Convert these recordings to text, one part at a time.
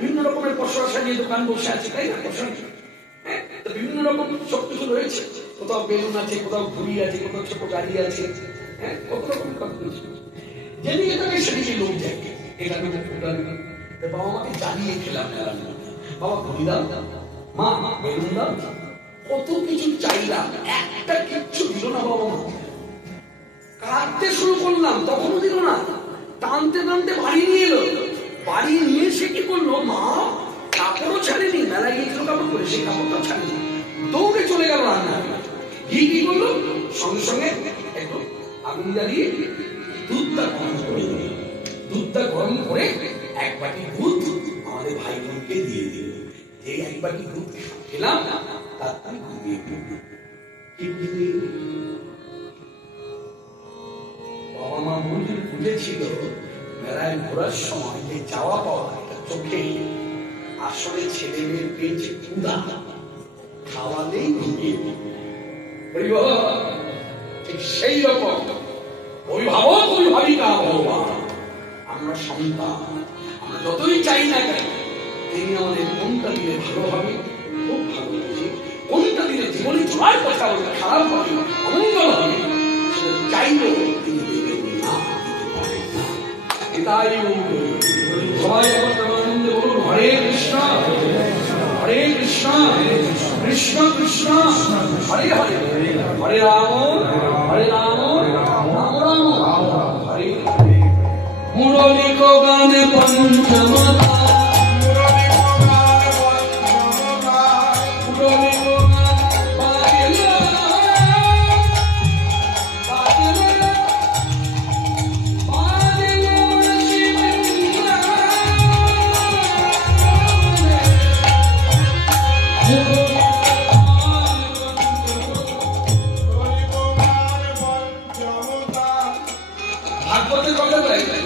বিভিন্ন রকমের পশরা সাজিয়ে দোকান বসে আছে, তাই না? বিভিন্ন রকম সবকিছু রয়েছে, কোথাও বেলুন আছে, কোথাও ঘুড়ি আছে, কোথাও ছোট গাড়ি আছে, কত রকমের কত কিছু। যেদিকে যাবে সেদিকে লোক যায়, এটা নেবে ওটা নেবে। বাবা মাকে জানিয়ে খেলাম মেলার মধ্যে, বাবা ঘুড়ি দাও, মা বেলুন দাও, কত কিছু চাইলাম, একটা কিচ্ছু দিল না বাবা মা। কাঁদতে শুরু করলাম, তখনও দিল না। টানতে টানতে বাড়ি নিয়ে এলো, বাড়ি নিয়ে সে কি করলো, মা কাপড়ও ছাড়েনি, মেলায় গিয়েছিল কাপড় করে, সেই কাপড়টা ছাড়েনি, দৌড়ে চলে গেল রান্না। কি কি করলো, সঙ্গে সঙ্গে একটু আগুন জ্বালিয়ে দুধটা গরম করে দিল, দুধটা গরম করে এক বাটি দুধ আমাদের ভাই বোনকে দিয়ে দিল। এই এক বাটি দুধ খেলাম, তারপরে ঘুমিয়ে পড়ল। বাবা মা মন্দির বুঝেছিল মেলায় ঘোরার সময় যে যাওয়া পাওয়া এটা চোখে, আসলে ছেলে মেয়ের পেয়েছে ক্ষুধা, খাওয়ালেই ঘুমিয়ে পড়বে। ঠিক সেই রকম অভিভাবক অভিভাবিকা ভগবান, আমরা সন্তান, আমরা যতই চাই না কেন তিনি আমাদের কোনটা দিলে ভালো হবে, খুব ভালো হবে, কোনটা দিলে জীবনে চলার কথা হবে, খারাপ হবে, অমঙ্গল হবে, সেটা চাইলেও তিনি দেবেন না, দিতে পারেন না। এটাই সবাই আমার প্রেমানন্দে বলুন হরে কৃষ্ণ হরে কৃষ্ণ কৃষ্ণ কৃষ্ণ হরে হরে, হরে রাম হরে রাম রাম রাম হরে হরে। মুরলী কো গানে পঞ্চমতা,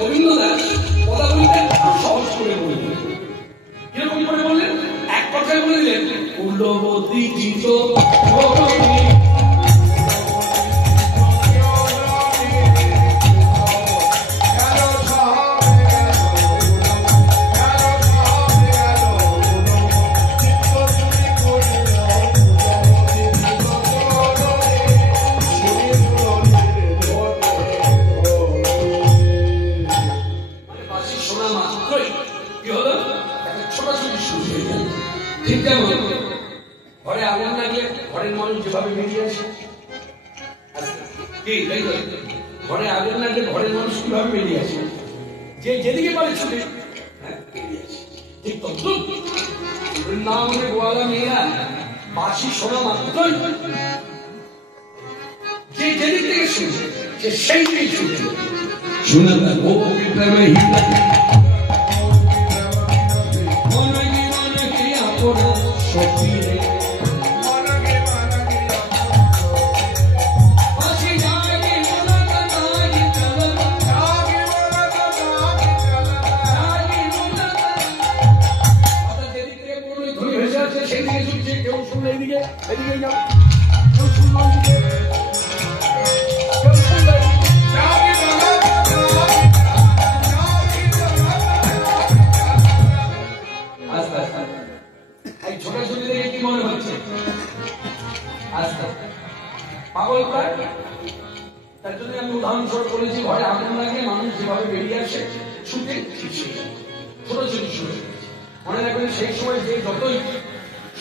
গোবিন্দ দাস পদাবলীতে সহজ করে বললেন। কিরকম করে বললেন, এক কথায় বলে দিলেন, কুলবতী জিত ঘরে আগুন লাগলে ঘরের মানুষ যেভাবে বেরিয়ে আসে, ঘরে আগুন লাগলে ঘরের মানুষ কিভাবে বেরিয়ে আসে, যে যেদিকে পারে ছুটে বেরিয়ে আসে। ঠিক তদ্রুপ বৃন্দাবনের গোয়ালা মেয়েরা বাঁশি শোনা মাত্রই যে যেদিক থেকে শুনছে সে সেই দিকে ছুটে শুনে সত্যি সেই দিকে শুনছে, কেউ শুনলে এদিকে এদিকে যাও, কেউ শুনল এদিকে, কেউ শুনলে আস্তে আস্তে এই ছোটাছুটি দেখে কি মনে হচ্ছে, আস্তে পাগল প্রায়। তার জন্য আমি উদাহরণস্বরূপ বলেছি, ঘরে আগুন লাগে মানুষ যেভাবে বেরিয়ে আসে ছুটে, ছোটাছুটি শুরু। মনে রাখবেন সেই সময় যে যতই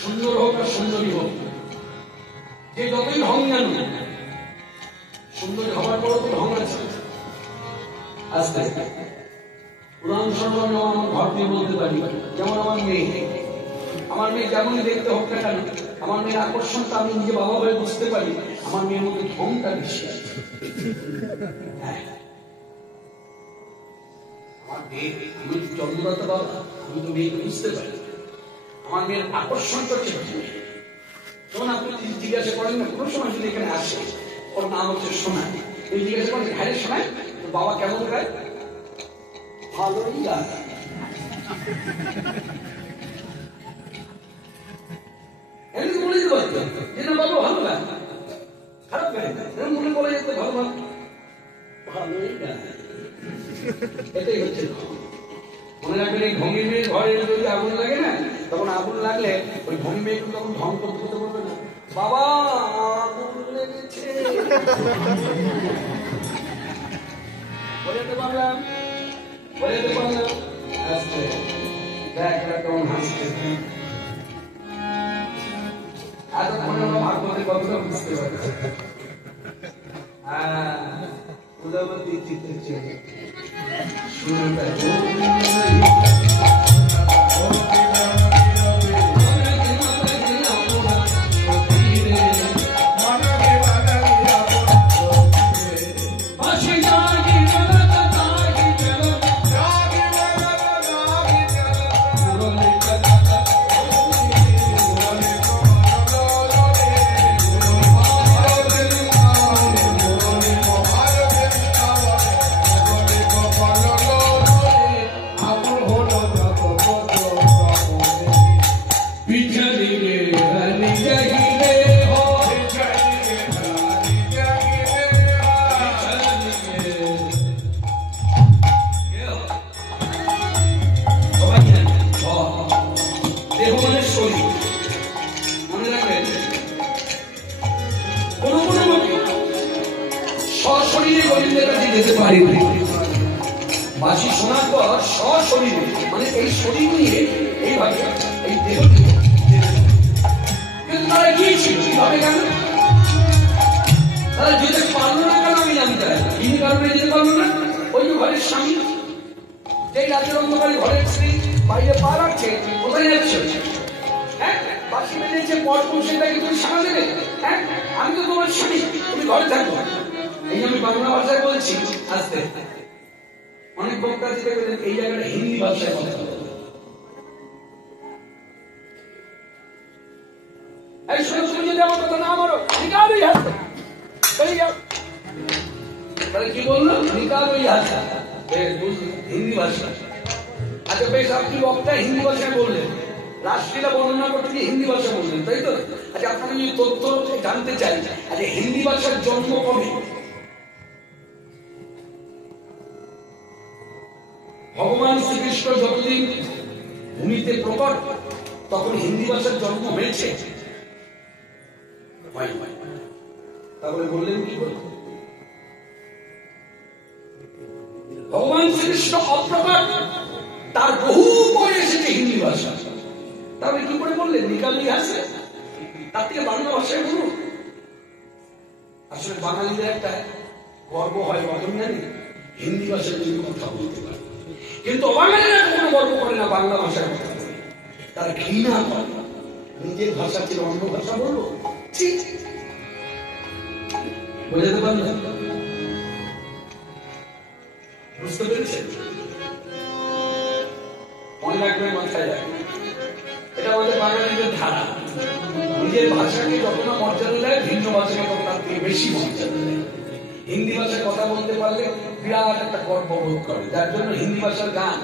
সুন্দর হোক আর সুন্দরী হোক, যে যতই ঢং জানুক, সুন্দরী হওয়ার পরও তো ঢং আছে। আস্তে আস্তে উদাহরণস্বরূপ আমি আমার ঘর দিয়ে বলতে পারি, যেমন আমার মেয়ে যেমনই দেখতে হোক না কেন, আমার মেয়ের আকর্ষণটা আমি নিজে বাবা হয়ে বুঝতে পারি, আমার মেয়ের মধ্যে ঢংটা বেশি আছে। আমার মেয়ে, আমি জন্মদাতা বাবা, আমি তো মেয়েকে বুঝতে পারি, আমার মেয়ের আকর্ষণটা ছিল। যখন আপনি জিজ্ঞাসা করেন না, কোনো সময় যদি এখানে আসে, ওর নাম হচ্ছে সোনা, এই জিজ্ঞাসা করেন ঘাড়ে শোনায় বাবা কেমন গায়, ভালোই গায়। এমনি বলে দিতে পারতেন যে না বাবা ভালো গায়, খারাপ গায় না, এরকম মনে বলে যেতে ভালো ভালোই গায়। এটাই হচ্ছে মনে রাখবেন, এই ঘঙি মেয়ে ঘরে যদি আগুন থাকলে ওই ভূমি একটু তখন ঢং করতে বলবে না, বাবা আগুন লেগেছে। বলে পারলাম আস্তে দেখ কেমন হাসছে। এতক্ষণে আমরা ভাগবতের কতটা বুঝতে পারছি। উদাবতী চিত্রে শুরুটা বাঁশি শোনার পর সশরীরে, মানে এই শরীর নিয়ে এইভাবে এই দেহ নিয়ে, কিন্তু তারা গিয়েছিল কিভাবে? কেন তারা যেতে পারলো না? কেন আমি জানতে চাই কি কারণে যেতে পারলো না? ওই যে ঘরের স্বামী, যে রাতের অন্ধকারে ঘরের স্ত্রী বাইরে পা রাখছে, কোথায় যাচ্ছে? হ্যাঁ, বাঁশি বেজেছে পর সেটাকে তুমি সাড়া দেবে? হ্যাঁ, আমি তো তোমার স্বামী, তুমি ঘরে থাকবো। এই আমি বাংলা ভাষায় বলছি। আস্তে অনেক বক্তা যেতে গেলেন এই জায়গাটা হিন্দি ভাষায় কথা বলে। এই শুনে শুনে যদি আমার কথা না আমারও নিকালই হাত, তাহলে কি বললো? নিকালই হাত, হিন্দি ভাষা। আচ্ছা বেশ, আপনি বক্তা হিন্দি ভাষায় বললেন, রাষ্ট্রীয় বর্ণনা করতে গিয়ে হিন্দি ভাষা বললেন, তাই তো? আচ্ছা আপনাকে যদি তথ্য জানতে চাই, আচ্ছা হিন্দি ভাষার জন্ম কবে? ভগবান শ্রীকৃষ্ণ যতদিন ভূমিতে প্রকট, তখন হিন্দি ভাষার জন্ম হয়েছে। তাহলে বললেন কি করে? ভগবান শ্রীকৃষ্ণ অপ্রকট, তার বহু পরে এসেছে হিন্দি ভাষা। তাহলে কি করে বললেন নিকালি আছে? তার থেকে বাংলা ভাষায় বলুন। আসলে বাঙালিদের একটা গর্ব হয়, কখন জানি, হিন্দি ভাষায় যদি কথা বলতে পারে। কিন্তু বাঙালিরা কোনো গর্ব করে না বাংলা ভাষায় কথা বলে, তারা ঘৃণা করে। নিজের ভাষা ছিল অন্য ভাষা বলবো, বোঝাতে পারলেন? বুঝতে পেরেছেন? মনে রাখবেন, মাথায় রাখবেন, এটা আমাদের বাঙালিদের ধারা। নিজের ভাষাকে যত না মর্যাদা দেয়, ভিন্ন ভাষাকে তত তার থেকে বেশি মর্যাদা দেয়। হিন্দি ভাষায় কথা বলতে পারলে বিরাট একটা গর্ববোধ করে। যার জন্য হিন্দি ভাষার গান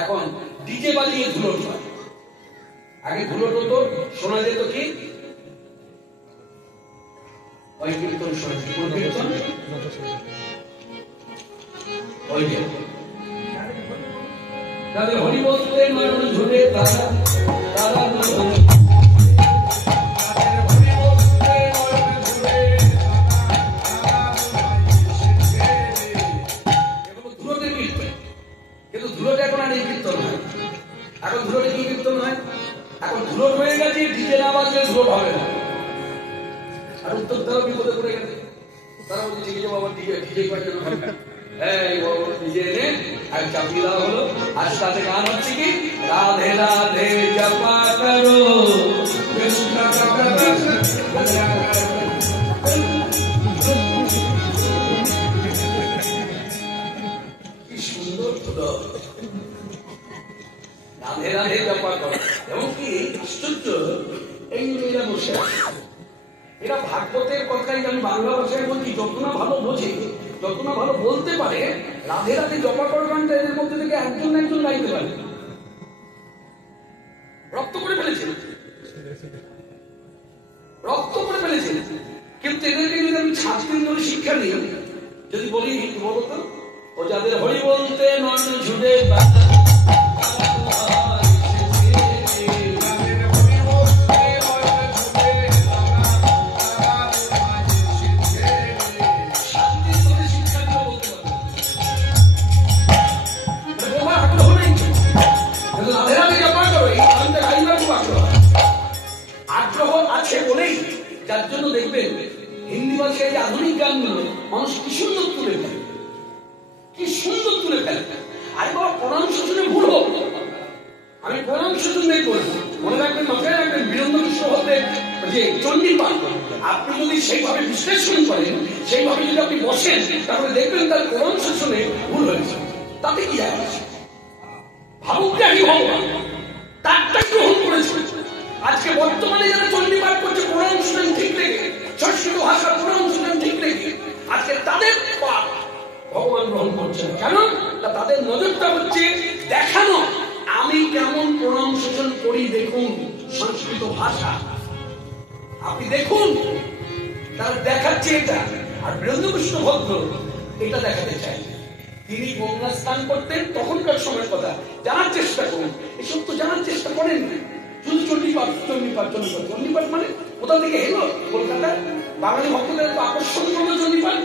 এখন ডিজে বাজিয়ে ধুলোট হয়। আগে ধুলোট হতো, শোনা যেত কি ওই কীর্তন শোনা, কোন কীর্তন? ওই যে তাদের হরি বলতে মানুষ ঝুলে তারা তারা কিন্তু ধুলোটা এখন আর এই কীর্তন হয়। এখন ধুলোটা কি কীর্তন হয়? এখন ধুলোট হয়ে গেছে, ডিজে না বাজলে ধুলোট হবে না। আর উত্তর তারা বিপদে পড়ে গেছে। তারা বলছে ঠিক আছে বাবা, ডিজে ডিজে কয়েকজন এই বড় ডিজে এনে আর চাপিয়ে দেওয়া হলো। আর সাথে গান হচ্ছে কি, রাধে রাধে জপা করো কি সুন্দর ধুলো, রাধে রাধে জপা করো। এবং কি আশ্চর্য, এই মেয়েরা বসে আছে, এরা ভাগবতের কথাই আমি বাংলা ভাষায় বলছি, যত না ভালো বোঝে, যত না ভালো বলতে পারে, রাধে রাধে জপা করো গানটা এদের মধ্যে থেকে একজন না একজন গাইতে পারে। রক্ত করে ফেলেছে, রক্ত করে ফেলেছে। কিন্তু এদেরকে যদি আমি 7 দিন ধরে শিক্ষা দিই, যদি বলি বলতো, ও যাদের হরি বলতে নয় ঝুড়ে আগ্রহ আছে বলেই যার জন্য দেখবেন হিন্দি ভাষায় যে আধুনিক গানগুলো মানুষ কি সুন্দর তুলে ফেলে, কি সুন্দর তুলে ফেলে। আর বাবা প্রণাম শোষণে ভুল হোক, আমি প্রণাম শোষণ নেই বলবো, মনে রাখবেন, মাথায় রাখবেন, বীরেন্দ্র কৃষ্ণ ভদ্রের যে চণ্ডীপাঠ আপনি যদি সেইভাবে বিশ্লেষণ করেন, সেইভাবে যদি আপনি বসেন, তাহলে দেখবেন তার প্রণাম শোষণে ভুল হয়েছে। তাতে কি যায় আসে? ভাবুকটাই ভগবান তারটাই গ্রহণ করেছে। আজকে বর্তমানে যারা চণ্ডীপাঠ করছে প্রণাম শোষণ ঠিক রেখে, সংস্কৃত ভাষার প্রণাম শোষণ ঠিক রেখে, আজকে তাদের পাঠ ভগবান গ্রহণ করছেন। কেন? তাদের নজরটা হচ্ছে দেখানো আমি কেমন প্রণাম শোষণ করি, দেখুন সংস্কৃত ভাষা, আপনি দেখুন। তারা দেখাচ্ছে এটা। আর বীরেন্দ্র কৃষ্ণ ভদ্র এটা দেখাতে চাই। তিনি গঙ্গা স্নান করতেন তখনকার সময়ের কথা, জানার চেষ্টা করুন। এসব তো জানার চেষ্টা করেন না, শুধু চণ্ডীপাঠ চণ্ডীপাঠ চণ্ডীপাঠ চণ্ডীপাঠ মানে কোথা থেকে এলো? কলকাতায় বাঙালি ভক্তদের তো আকর্ষণ করলো চণ্ডীপাঠ।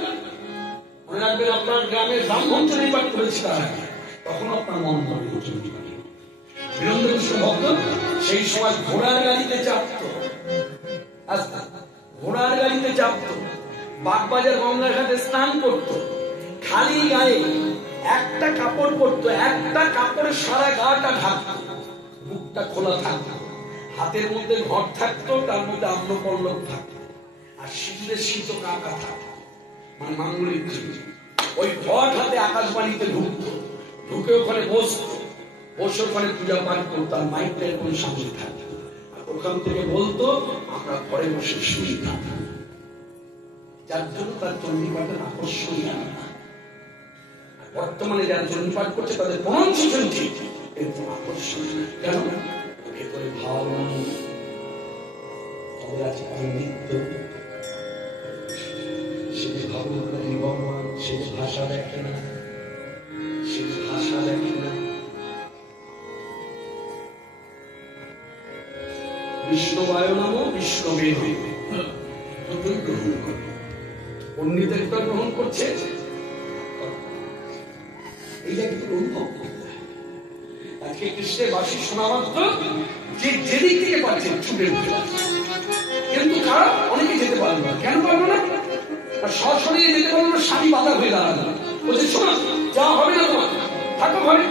মনে রাখবেন আপনার গ্রামের ব্রাহ্মণ চণ্ডীপাঠ করেছে তারা, তখন আপনার মন ধরে চণ্ডীপাঠ। বীরেন্দ্র কৃষ্ণ ভক্ত সেই সময় ঘোড়ার গাড়িতে চাপত, ঘোড়ার গাড়িতে চাপত, বাগবাজার গঙ্গার ঘাটে স্নান করত, খালি গায়ে একটা কাপড় পরতো, একটা কাপড়ে সারা গাটা ঢাকত, বুকটা খোলা থাকতো, হাতের মধ্যে ঘট থাকতো, তার মধ্যে আম্রপল্লব থাকতো, আর শীতে শীত কাকা থাকতো, মানে মাঙ্গলিক। ওই ঘট হাতে আকাশবাণীতে ঢুকতো, ঢুকে ওখানে বসতো, বসে ওখানে পূজা পাঠ করতো, আর মাইকটা এরকম সামনে থাকতো, আর ওখান থেকে বলতো আমরা ঘরে বসে শুনতাম। যার জন্য তার চণ্ডীপাঠের আকর্ষণ জানে না। বর্তমানে যারা চণ্ডীপাঠ করছে তাদের প্রণাম শোষণ ঠিক, কিন্তু আকর্ষণ কেন? ভেতরে ভাব নৃত্য, সে ভাবনা ভগবান, সে ভাষা দেখে না, সে ভাষা দেখে না। বিষ্ণুবায় নাম বিষ্ণবে হইবে, দুটোই গ্রহণ করে। পণ্ডিতের গ্রহণ করছে, এইটা কিন্তু অনুভব করতে হয়। আজকে কৃষ্ণের বাসী শোনা মাত্র যে যেদিক থেকে পাচ্ছেন ছুটে উঠতে পারছে, কিন্তু কারা অনেকে যেতে পারবে না। কেন পারবো না? সরাসরি যেতে পারবো না, স্বামী বাধা হয়ে দাঁড়াবে, বলছে শোনা যা হবে না তোমার, থাকো ঘরে,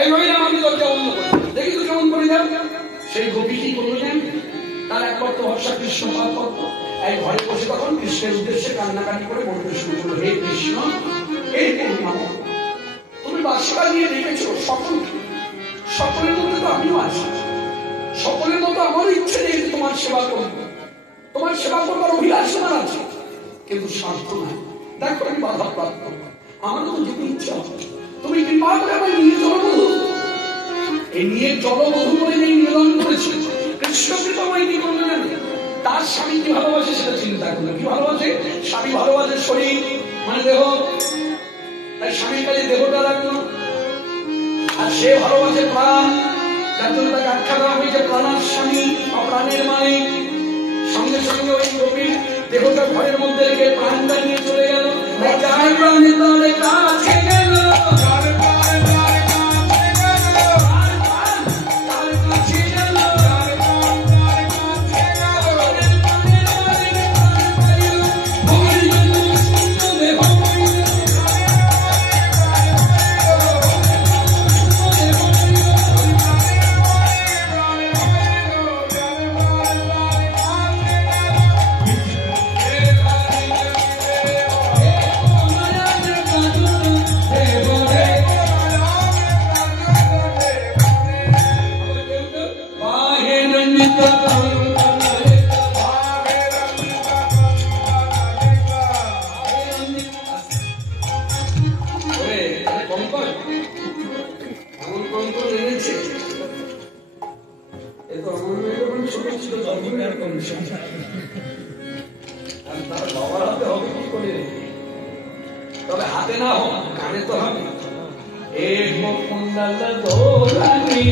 এই রইলাম আমি দরজা বন্ধ করে, দেখি তো কেমন করে যাও। সেই গোপী কি করলো জানেন? তার একবার তো ভরসা কৃষ্ণ পার করতো, এই ঘরে বসে তখন কৃষ্ণের উদ্দেশ্যে কান্নাকাটি করে বলতে শুরু করলো, হে কৃষ্ণ, এই তুমি বাদশা নিয়ে রেখেছো সকলকে, সকলের মধ্যে তো আমিও আছি, সকলের মতো আমারও ইচ্ছে নেই তোমার সেবা করবো, তোমার সেবা করবার অভিলাষ আমার আছে, কিন্তু সাধ্য নাই। দেখো আমি বাধা প্রাপ্ত, আমারও তো যেতে ইচ্ছা হবে, তুমি কৃপা করে আমার নিয়ে জলবধূ, এই নিয়ে জলবধূ বলে নেই নিবেদন করেছে। কৃষ্ণ কৃপাময় কি করবে না? তার স্বামী কি ভালোবাসে সেটা চিন্তা করলো। কি ভালোবাসে? স্বামী ভালোবাসে শরীর মানে দেহ, তাই স্বামীর কাছে দেহটা রাখলো। আর সে ভালোবাসে প্রাণ, যার জন্য তাকে আখ্যা দেওয়া হয়েছে প্রাণার স্বামী বা প্রাণের মালিক। সঙ্গে সঙ্গে ওই গভীর দেহটা ঘরের মধ্যে রেখে প্রাণটা নিয়ে চলে গেল। কাছে গেল তবে হাতে না হোক, কানে তো হবে। এক কুণ্ডল দোলানি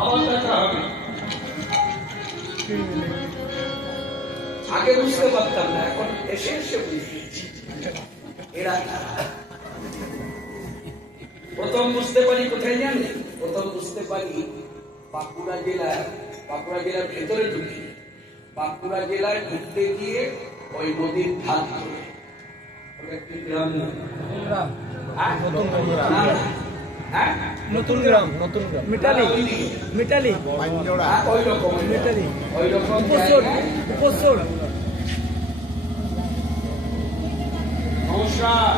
আবার দেখা হবে। আগে বুঝতে পারতাম না, এখন এসে এসে বুঝিয়েছি এরা প্রথম বুঝতে পারি কোথায় জানেন? প্রথম বুঝতে পারি বাঁকুড়া জেলার ভেতরে ঢুকি, বাঁকুড়া জেলায় ঘুরতে গিয়ে ওই নদীর ধার ধরে নতুন গ্রাম মিটালি ওই রকম উপসর। নমস্কার।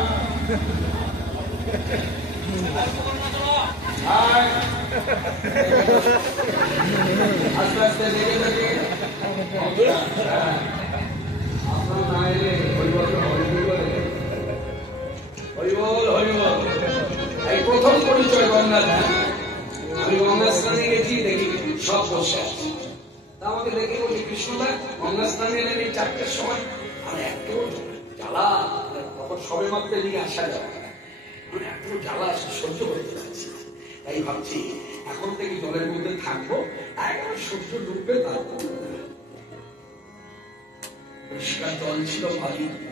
আস্তে আস্তে দেখে দেখে আপনার না এলে এই প্রথম পরিচয় গঙ্গা। আমি গঙ্গা স্নানে গেছি, দেখি সব বসে আছে। তা আমাকে দেখে বলি, কৃষ্ণদা গঙ্গা স্নানে এলেন এই 4টার সময়? আমি এত জ্বালা, তখন সবে মাত্র এদিকে আসা যাবে না, মানে এত জ্বালা সহ্য করতে পারছি। তাই ভাবছি এখন থেকে জলের মধ্যে থাকবো, একবার সূর্য ডুববে, তারপর পরিষ্কার জল ছিল,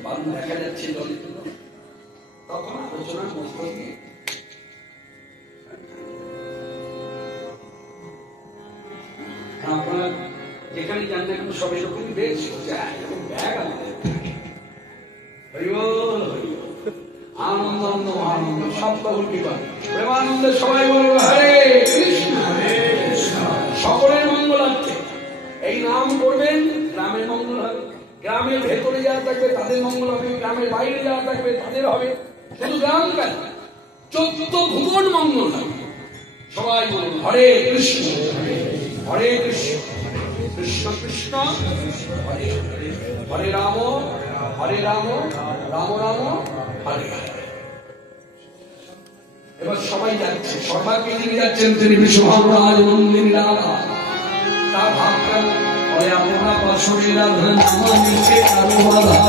বালু দেখা যাচ্ছে জলে। তখন আলোচনার মধ্য দিয়ে আপনারা যেখানে যান না কেন সব এরকমই বেশ এরকম ব্যাগ আমাদের আনন্দ আনন্দ আনন্দ সব তখন কি বলে প্রেমানন্দে সবাই বলবো হরে কৃষ্ণ হরে কৃষ্ণ। সকলের মঙ্গলার্থে এই নাম করবেন, গ্রামের মঙ্গল হবে। গ্রামের ভেতরে যারা থাকবে তাদের মঙ্গল হবে, গ্রামের বাইরে যারা থাকবে তাদের হবে। শুধু গ্রাম কেন, 14 ভুবন মঙ্গল হবে। সবাই বলুন হরে কৃষ্ণ হরে কৃষ্ণ কৃষ্ণ কৃষ্ণ হরে হরে রাম রাম রাম হরে হরে। এবার সবাই যাচ্ছে, সবাইকে নিয়ে যাচ্ছেন তিনি বিশ্বভাবরাজ নন্দিনী রাধা। তার ভাবটা বলে আপনারা পাশে রাধা নামা নিচে আরো বাধা।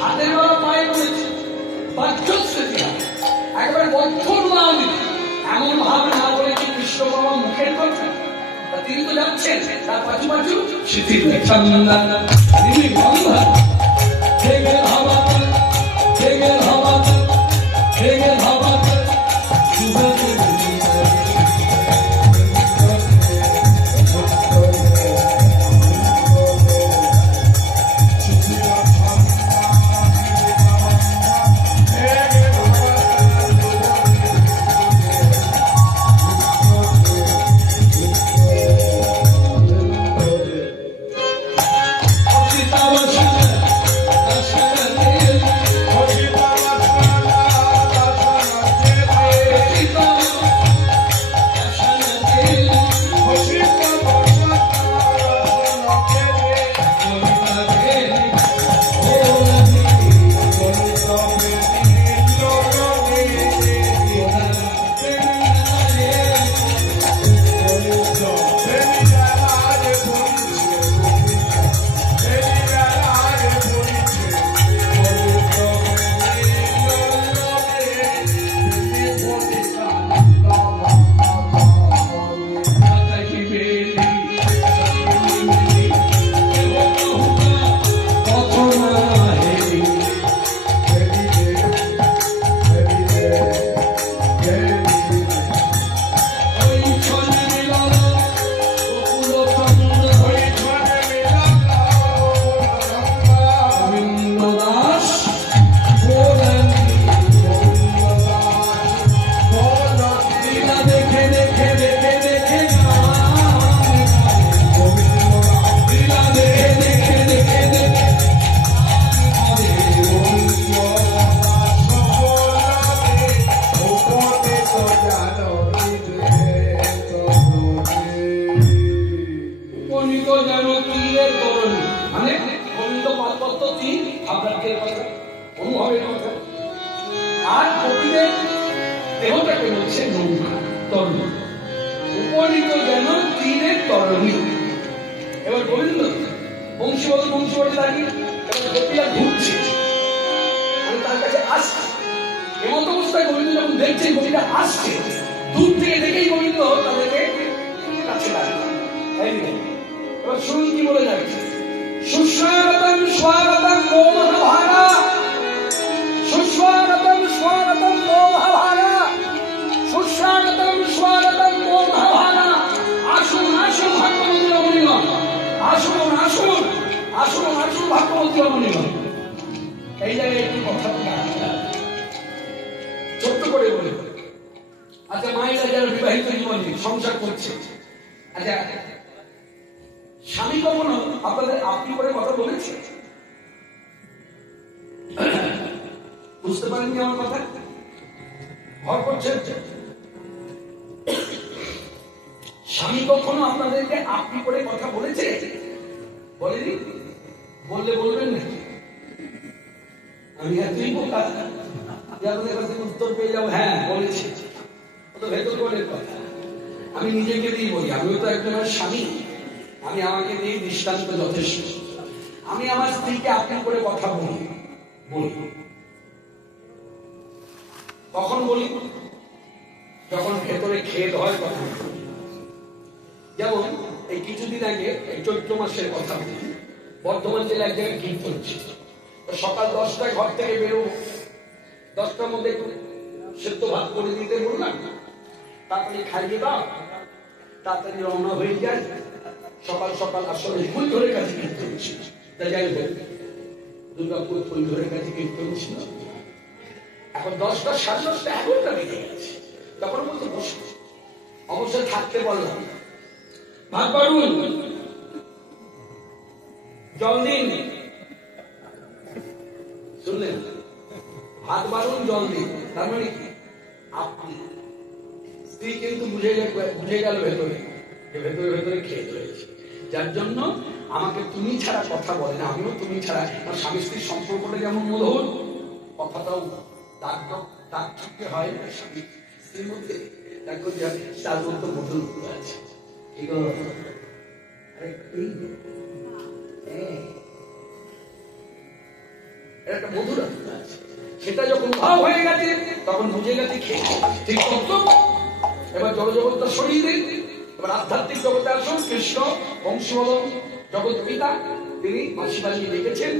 হাতের মালা পায়ে পড়েছে, একবারে বদ্ধর না দিতে এমন ভাবে না বলেছি কৃষ্ণ বাবা মুখের কথা। তিনি তো যাচ্ছেন, তার পাঁচু পাঁচু শিথিল Vamos এটাকে বলছে নৌকা, তরণী। উপনীত যেন তীরের তরণী। এবার গোবিন্দ বংশীবল দাঁড়িয়ে এবার গোপীরা ঘুরছে, আমি তার কাছে আসছি। এমত অবস্থায় গোবিন্দ যখন দেখছেন গোপীরা আসছে, দূর থেকে দেখেই গোবিন্দ তাদেরকে কাছে ডাকলেন। এবার শুনুন কি বলে যাচ্ছে, সুস্বাগতম স্বাগতম ও মহাভাগা, সুস্বাগতম স্বাগতম ও মহাভাগা, সুস্বাগতম স্বাগতম ও মহাভাগা। আসুন আসুন ভাগ্যবতী রমণীগণ, আসুন আসুন আসুন আসুন ভাগ্যবতী রমণীগণ। এই জায়গায় একটু কথা ছোট্ট করে বলে, আচ্ছা মায়েরা যারা বিবাহিত জীবনে সংসার করছে, আচ্ছা স্বামী কখনো আপনাদের আপনি করে কথা বলেছে? বুঝতে পারেননি আমার কথা? ভর করছেন? স্বামী কখনো আপনাদেরকে আপনি করে কথা বলেছে? বলেনি? বললে বলবেন না? আমি এতই বোকা যে আপনাদের কাছে উত্তর পেয়ে যাবো হ্যাঁ বলেছি। তো ভেতর করে কথা আমি নিজেকে দিয়ে বলি, আমিও তো একজন স্বামী, আমি আমাকে দিয়ে দৃষ্টান্ত যথেষ্ট। আমি আমার স্ত্রীকে আপনি করে কথা বলি, কখন বলি? যখন ভেতরে খেদ হয় কথা। যেমন এই কিছুদিন আগে এই চৈত্র মাসের কথা বলি, বর্ধমান জেলায় এক জায়গায় কীর্তন ছিল। সকাল 10টায় ঘর থেকে বেরোবো, 10টার মধ্যে একটু সেদ্ধ ভাত করে দিতে বললাম, তাড়াতাড়ি খাইয়ে দাও, তাড়াতাড়ি রওনা হয়ে যায়। সকাল সকাল আসলে ফুলধরের কাছে কীর্তন ছিল, তাই যাই হোক দুর্গাপুর ফুলধরের কাছে কীর্তন ছিল। এখন 10টা, 10:30, 11টা বেজে গেছে। তখন বলতে বসে অবশ্যই থাকতে বললাম, ভাত বাড়ুন, জল দিন। শুনলেন? ভাত বাড়ুন, জল দিন। তার মানে কি? আপনি স্ত্রী কিন্তু বুঝে গেল ভেতরে যে ভেতরে ভেতরে খেয়ে রয়েছে, যার জন্য আমাকে তুমি ছাড়া কথা বলে না, আমিও তুমি ছাড়া। আমার স্বামী স্ত্রীর সম্পর্কটা যেমন মধুর, কথাটাও দাগ ছুটতে হয় না স্বামী স্ত্রীর মধ্যে। দেখো যে তার মতো মধুর আছে, একটা মধুরতা আছে। সেটা যখন ভাব হয়ে গেছে তখন বুঝে গেছে খেয়ে ঠিক মতো। এবার জড়জগৎটা সরিয়ে দিন, এবার আধ্যাত্মিক জগতে আসুন। কৃষ্ণ বংশীবল জগৎ পিতা, তিনি মাসি বানিয়ে ডেকেছেন,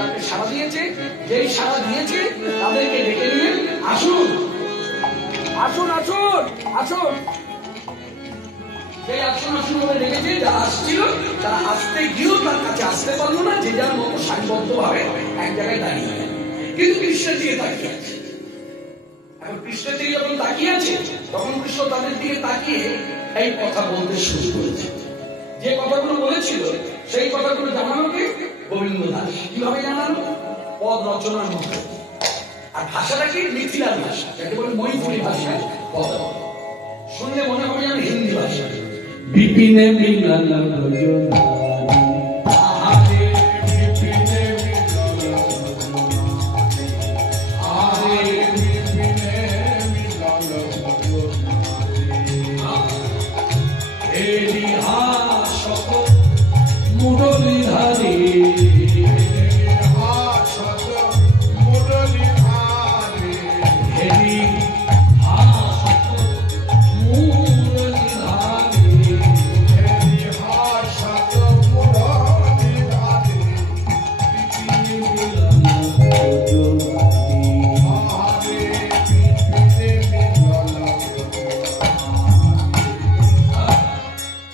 তাকে সাড়া দিয়েছে। যেই সাড়া দিয়েছে তাদেরকে ডেকে নিয়ে আসুন আসুন আসুন আসুন। সেই আসুন আসুন বলে ডেকেছে, যারা আসছিল তারা আসতে গিয়েও তার কাছে আসতে পারলো না, যে যার মতো সারিবদ্ধ ভাবে এক জায়গায় দাঁড়িয়ে, কিন্তু কৃষ্ণের দিকে তাকিয়ে আছে। এখন কৃষ্ণের দিকে যখন তাকিয়ে আছে তখন কৃষ্ণ তাদের দিকে তাকিয়ে এই কথা বলতে শুরু করেছে। যে কথাগুলো বলেছিল সেই কথাগুলো জানানোকে গোবিন্দ দাস কিভাবে জানানো? পদ রচনার মধ্যে। আর ভাষাটা কি? মিথিলার ভাষা, যাকে বলে মৈথিলি ভাষায় পদ। শুনলে মনে হবে আমি হিন্দি ভাষা। বিপিনে মিলন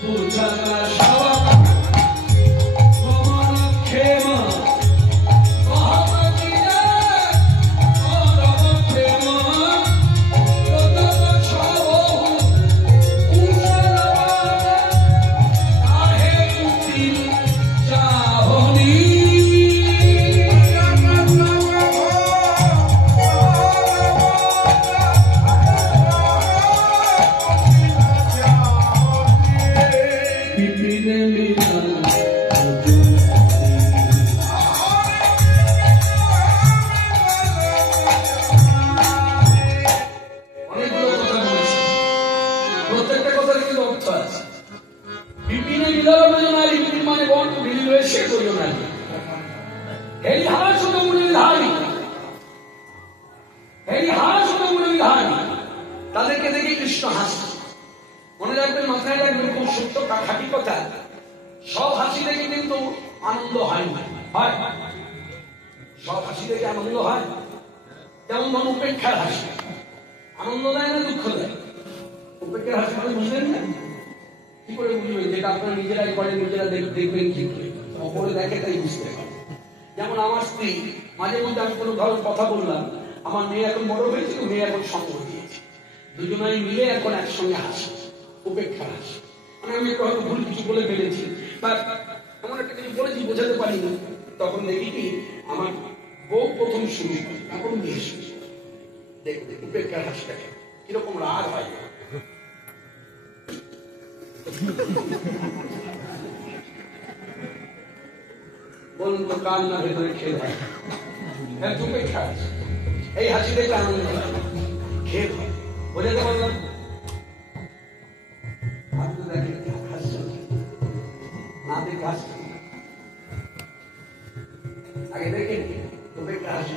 ভজনা প্রত্যেকটা কথার কিন্তু অর্থ আছে। বিপিনে বিলরণালী, বিপিন মানে বন, বিলিয়ে সে প্রয়োজনালী। এই হাস মুড়ি ধারি, এই হাস মুড়ি ধারি, তাদেরকে দেখে কৃষ্ণ হাসে। মনে রাখবেন, মাথায় রাখবেন, খুব সত্য খাঁটি কথা, সব হাসি দেখে কিন্তু আনন্দ হয় না। হয় সব হাসি দেখে আনন্দ হয়? যেমন ধরুন উপেক্ষার হাসি আনন্দ দেয় না দুঃখ দেয়? উপেক্ষার হাসি মানে বুঝলেন না? কি করে বুঝবেন? যেটা আপনারা নিজেরাই করেন, নিজেরা দেখবেন কি করে, অপরে দেখে তাই বুঝতে পারেন। যেমন আমার স্ত্রী, মাঝে মধ্যে আমি কোনো ধরনের কথা বললাম, আমার মেয়ে এখন বড় হয়েছে, মেয়ে এখন সঙ্গ দিয়েছে, দুজনাই মিলে এখন একসঙ্গে হাসে, উপেক্ষার হাসি। মানে আমি একটু হয়তো ভুল কিছু বলে ফেলেছি বা এমন একটা কিছু বলেছি বোঝাতে পারিনি, তখন দেখি কি আমার বউ প্রথম শুরু করে, এখন মেয়ে শুরু করে। দেখবে উপেক্ষার হাসিটাকে কিরকম রাগ হয়। বলুন তো, কান না ভেতরে খেয়ে হয়? হ্যাঁ, উপেক্ষা হাসি। এই হাসি দেখলে আনন্দ হয়, খেয়ে হয়। বোঝাতে পারলাম? আপনি দেখেন হাসছেন না, দেখে হাসছেন আগে দেখেন উপেক্ষা হাসি।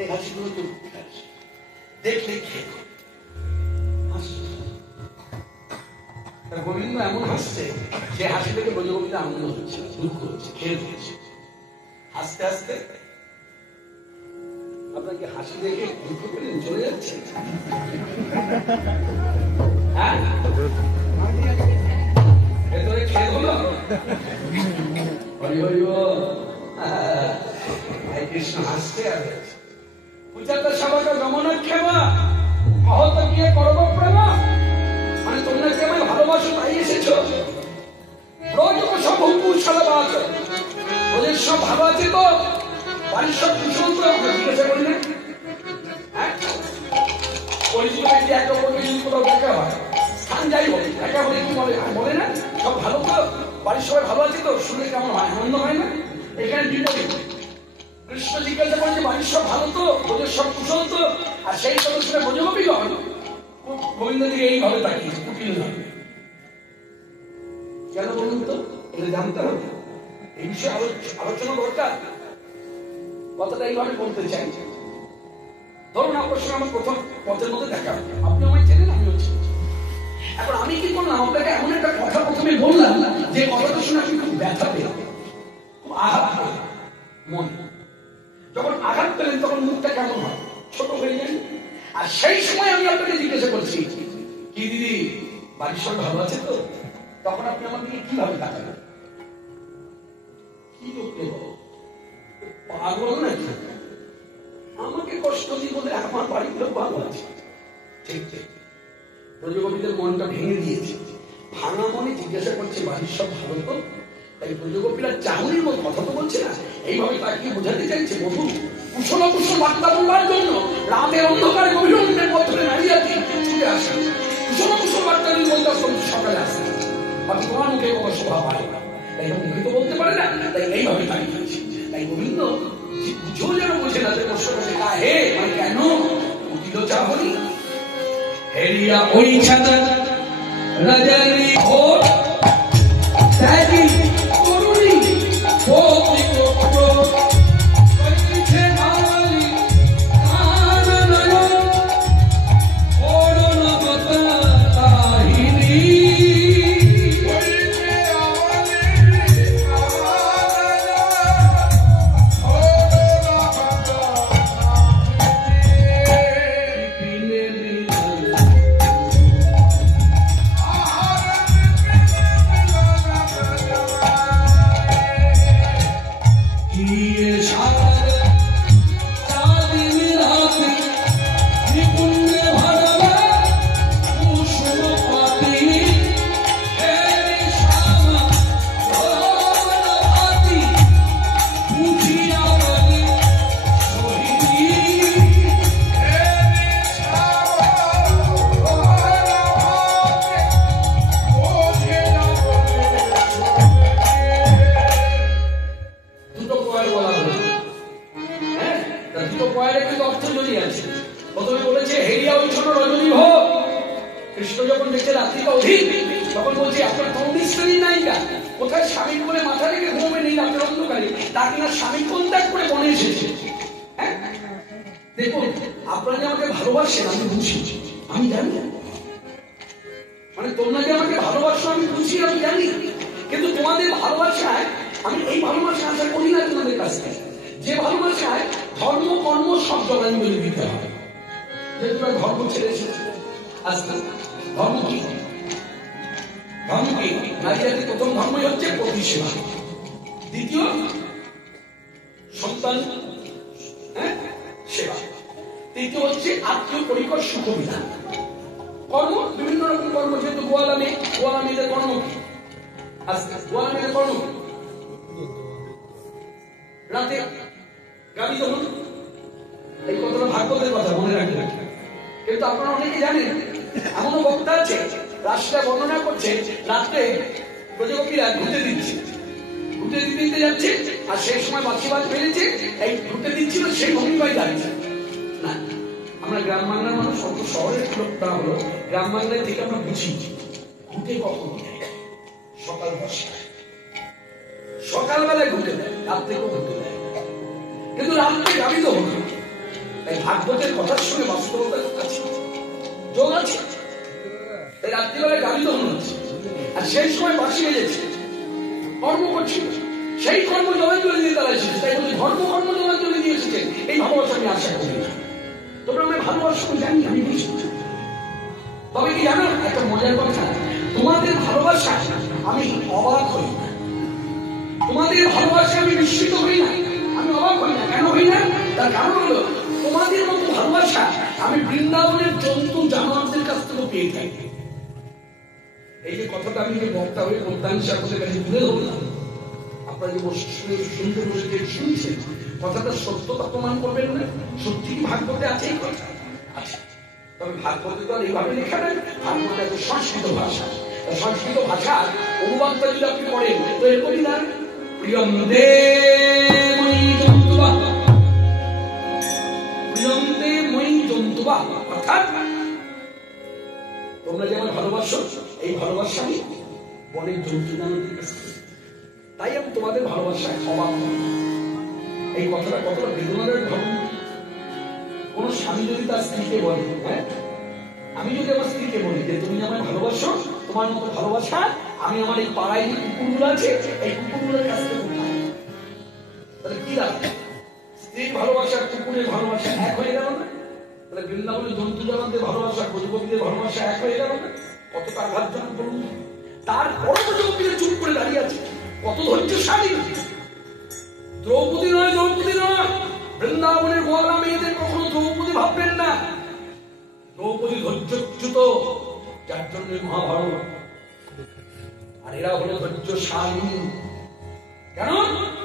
এই হাসিগুলো তো দেখলে খেয়ে গোবিন্দ এমন হাসছে, যে হাসি থেকে ব্রজগোপীতে আনন্দ হচ্ছে, দুঃখ হচ্ছে, খেয়ে হচ্ছে। হাসতে হাসতে আপনাকে হাসি দেখে দুঃখ করে চলে যাচ্ছে। হ্যাঁ, ভেতরে খেয়ে হলো। কৃষ্ণ হাসতে আর পূজাটা সবাইকে গমনের ক্ষেমা অহত গিয়ে করব প্রেমা। মানে তোমরা কি আমায় ভালোবাসো তাই এসেছো? সব হুকুর বাদ, ওদের সব ভালো আছে তো? বাড়ির সব কুশল তো? আমরা জিজ্ঞাসা করি না? হ্যাঁ, পরিচিত ব্যক্তি একে অপরকে যদি কোথাও দেখা হয়, স্থান যাই হোক, দেখা হলে কি বলে? বলে না সব ভালো তো? বাড়ির সবাই ভালো আছে তো? শুনে কেমন হয়? আনন্দ হয় না? এখানে বিপরীত। কৃষ্ণ জিজ্ঞাসা করে যে বাড়ির সব ভালো তো, ওদের সব কুশল তো? আর সেই কথা শুনে ব্রজগোপীগণ গোবিন্দ দিকে এইভাবে তাকিয়েছে, কুটিল ভাবে। কেন বলুন তো? এটা জানতে হবে, এই বিষয়ে আলোচনা দরকার। কথাটা এইভাবে বলতে চাই, ধরুন আপনার সঙ্গে আমার প্রথম পথের মধ্যে দেখা, আপনি আমায় চেনেন, আমিও চিনি। এখন আমি কি করলাম, আপনাকে এমন একটা কথা প্রথমে বললাম যে কথাটা শুনে আপনি খুব ব্যথা পেলেন, খুব আঘাত পেলেন মনে। যখন আঘাত পেলেন তখন মুখটা কেমন হয়? ছোট হয়ে যায়। আর সেই সময় আমি আপনাকে জিজ্ঞাসা করছি, কি দিদি বাড়ির সবাই ভালো আছে তো? তখন আপনি আমার দিকে কিভাবে তাকাবেন? কি করতে পাগল নাকি? আমাকে কষ্ট দিয়ে বলে আমার বাড়ির লোক ভালো আছে। ঠিক ঠিক, ব্রজগোপীদের মনটা ভেঙে দিয়েছে। ভাঙা মনে জিজ্ঞাসা করছে বাড়ির সব ভালো তো? তাই ব্রজগোপীরা চাউনির মতো কথা তো বলছে না, এইভাবে তাকে বোঝাতে চাইছে বধূ কুশল কুশল বার্তা বলবার জন্য রাতের অন্ধকারে গভীর অন্যের পথে নারী জাতি ছুটে আসে। কুশল কুশল বার্তা নিয়ে বলতে সকালে আসে, বাকি তোমার মুখে কোনো শোভা পায় না, তাই মুখে তো বলতে পারে না, তাই এইভাবে তাকিয়েছে। তাই গোবিন্দ বুঝেও যেন বোঝে না, প্রশ্ন করছে হে মানে কেন উঠিল চাহনি হেরিয়া ওই ছাদা রাজারি ভোর ত্যাগী করুণী ভক্তি কর্তব্য করিছে মালি আনন্দ অরণবত কাহিনী করিছে আমালি আনন্দ রাতের অন্ধকারে তাকে না স্বামী কন্ট্যাক্ট করে বনে এসেছে। হ্যাঁ, দেখুন আপনারা যে আমাকে ভালোবাসেন আমি বুঝি, আমি জানি, মানে তোমরা যে আমাকে ভালোবাসো আমি বুঝি, আমি জানি, কিন্তু তোমাদের ভালোবাসায় আমি এই ভালোবাসা আশা করি না তোমাদের কাছ থেকে, যে ভালোবাসায় ধর্ম কর্ম সব জলাঞ্জলি দিতে হয়। যে তোমরা ধর্ম ছেড়ে এসেছো, আজকে ধর্ম কি? ধর্ম কি? নারী জাতির প্রথম ধর্মই হচ্ছে পতি সেবা, দ্বিতীয় সন্তান সেবা, তৃতীয় হচ্ছে আত্মীয় পরিকর সুখবিধান। কর্ম বিভিন্ন রকম কর্ম, যেহেতু গোয়ালা মেয়েদের কর্ম কি? আজকে গোয়ালা মেয়েদের কর্ম কি? রাতে গাড়ি যখন, এই কথাটা ভাগবতের কথা মনে রাখবেন, কিন্তু আপনারা অনেকে জানেন এমনও বক্তা আছে রাষ্ট্রটা বর্ণনা করছে রাত্রে প্রজাপতিরা ঘুরতে দিচ্ছে, ঘুরতে দিতে যাচ্ছে, আর সেই সময় বাচ্চাবাজ বেড়েছে, এই ঘুরতে দিচ্ছিল সেই ভূমিকায় দাঁড়িয়েছে না। আমরা গ্রাম বাংলার মানুষ, অত শহরের লোকটা হলো গ্রাম বাংলায় থেকে আমরা বুঝি ঘুরতে কখন সকাল 10টায়, সকালবেলায় ঘুরতে দেয়, রাত্রেও ঘুরতে দেয়, কিন্তু রাত্রে গাড়ি তো হলো। তাই ভাগবতের কথার সঙ্গে বাস্তবতার কাছে যোগ আছে। তাই রাত্রিবেলায় গাড়ি তো হচ্ছে, আর সেই সময় বাসি বেজেছে, কর্ম করছিল, সেই কর্ম জলাঞ্জলি দিয়ে তারা এসেছে। তাই বলি ধর্ম কর্ম জলাঞ্জলি দিয়ে এসেছে, এই ভালোবাসা আমি আশা করি না। তোমরা আমি ভালোবাসা জানি, আমি বুঝি, তবে কি জানো একটা মজার কথা, তোমাদের ভালোবাসা আমি অবাক হই না, তোমাদের ভালোবাসা আমি বিস্মিত হই না, আমি অবাক হই না। কেন হই না? তার কারণ হলো তোমাদের মতো ভালোবাসা আমি বৃন্দাবনের জন্তু জানোয়ারদের কাছ থেকে পেয়ে থাকি। এই যে কথাটা আমি যে বক্তা হয়ে প্রধান সাহেবের কাছে তুলে ধরলাম, আপনারা যে শুনতে বসে শুনছেন, কথাটা সত্যতা প্রমাণ করবেন না? সত্যি কি ভাগবতে আছে এই কথা? আচ্ছা, তবে ভাগবতে তো আর এইভাবে লেখা নেই, ভাগবতে একটা সংস্কৃত ভাষা, সংস্কৃত ভাষার অনুবাদটা যদি আপনি করেন তো এরকমই না, প্রিয়ম দেবী জন্তুবা, প্রিয়ম দেবী জন্তুবা, অর্থাৎ তোমরা যেমন ভালোবাসো এই ভালোবাসা আমি বনের জন্তু জানোয়ারদের কাছে, তাই আমি তোমাদের ভালোবাসায় অবাক হই। এই কথাটা কতটা বেদনার ধর্ম। কোন স্বামী যদি তার স্ত্রীকে বলে, হ্যাঁ আমি যদি আমার স্ত্রীকে বলি যে তুমি আমায় ভালোবাসো, তোমার মতো ভালোবাসা আমি আমার এই পাড়ায় যে কুকুরগুলো আছে এই কুকুরগুলোর কাছ থেকে পাই, তাহলে কি লাভ? স্ত্রীর ভালোবাসা কুকুরের ভালোবাসা এক হয়ে গেল না? তাহলে বৃন্দাবনের জন্তু জানোয়ারদের ভালোবাসা প্রজাপতিদের ভালোবাসা এক হয়ে গেল না? কতটা আঘাতজনক বলুন। তারপরে প্রজাপতিরা চুপ করে দাঁড়িয়ে আছে, কত ধৈর্যশালী। দ্রৌপদী নয়, দ্রৌপদী নয়, বৃন্দাবনের গোয়ালা মেয়েদের কখনো দ্রৌপদী ভাববেন না। দ্রৌপদী ধৈর্যচ্যুত, যার জন্য মহাভারত। আর এরা হলো ধৈর্যশালী। কেন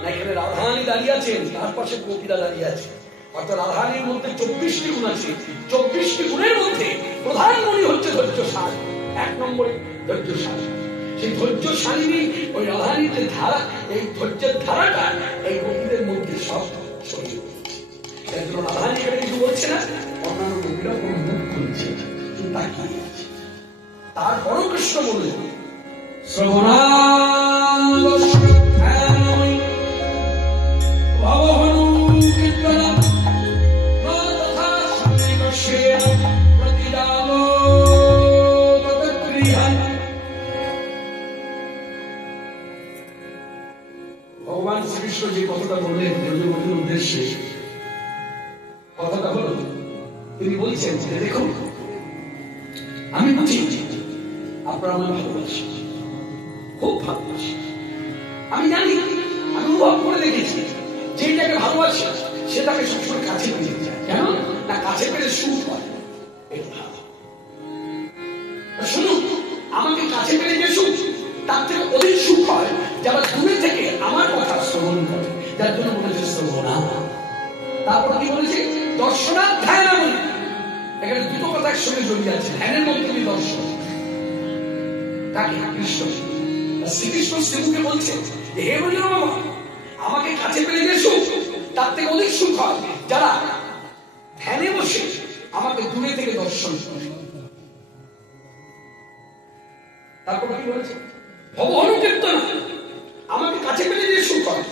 না এখানে রাধারানী দাঁড়িয়ে আছেন, তার পাশে গোপীরা দাঁড়িয়ে আছে। অর্থাৎ রাধারানীর মধ্যে 24টি গুণ আছে, 24টি গুণের মধ্যে প্রধান গুণই হচ্ছে ধৈর্যশালী। 1 নম্বরে ধৈর্যশালী। সেই ধৈর্যশালী ওই রাধারানীর যে ধারা, এই ধৈর্যের ধারাটা এই গোপীদের মধ্যে সব ছড়িয়ে পড়েছে। রাধারানী এখানে কিছু বলছে না, অন্যান্য গোপীরা কোনো মুখ খুলছে, তাকিয়ে আছে। তারপরও কৃষ্ণ বললেন ভগবান শ্রীকৃষ্ণ যে কথাটা বললেন ব্রজবতীর উদ্দেশ্যে, কথাটা হলো তিনি বলছেন যে দেখুন আমি বুঝি আপনারা আমার ভালোবাসি, খুব ভালোবাসি, আমি জানি, আমি অনুভব করে দেখেছি যে যাকে ভালোবাসে সে তাকে সবসময় কাছে পেতে চায়। কেন না কাছে পেলে সুখ হয়। শুনুন, আমাকে কাছে পেলে যে সুখ তার থেকে অধিক সুখ হয় যারা দূরে থেকে আমার কথা শ্রবণ করে, যার জন্য বলেছে শ্রবণা। তারপর কি বলেছে? দর্শনা ধ্যান। এখানে দুটো কথা একসঙ্গে জড়িয়ে আছে, ধ্যানের মধ্যে দর্শন। তাকে কৃষ্ণ শ্রীকৃষ্ণ শ্রীমুখে বলছে হে বলিও বাবা, আমাকে কাছে পেলে যে সুখ তার থেকে অধিক সুখ হয় যারা ধ্যানে বসে আমাকে দূরে থেকে দর্শন করে। তারপর কি বলেছে? ভব অনুকীর্তন, আমাকে কাছে পেলে যে সুখ হয়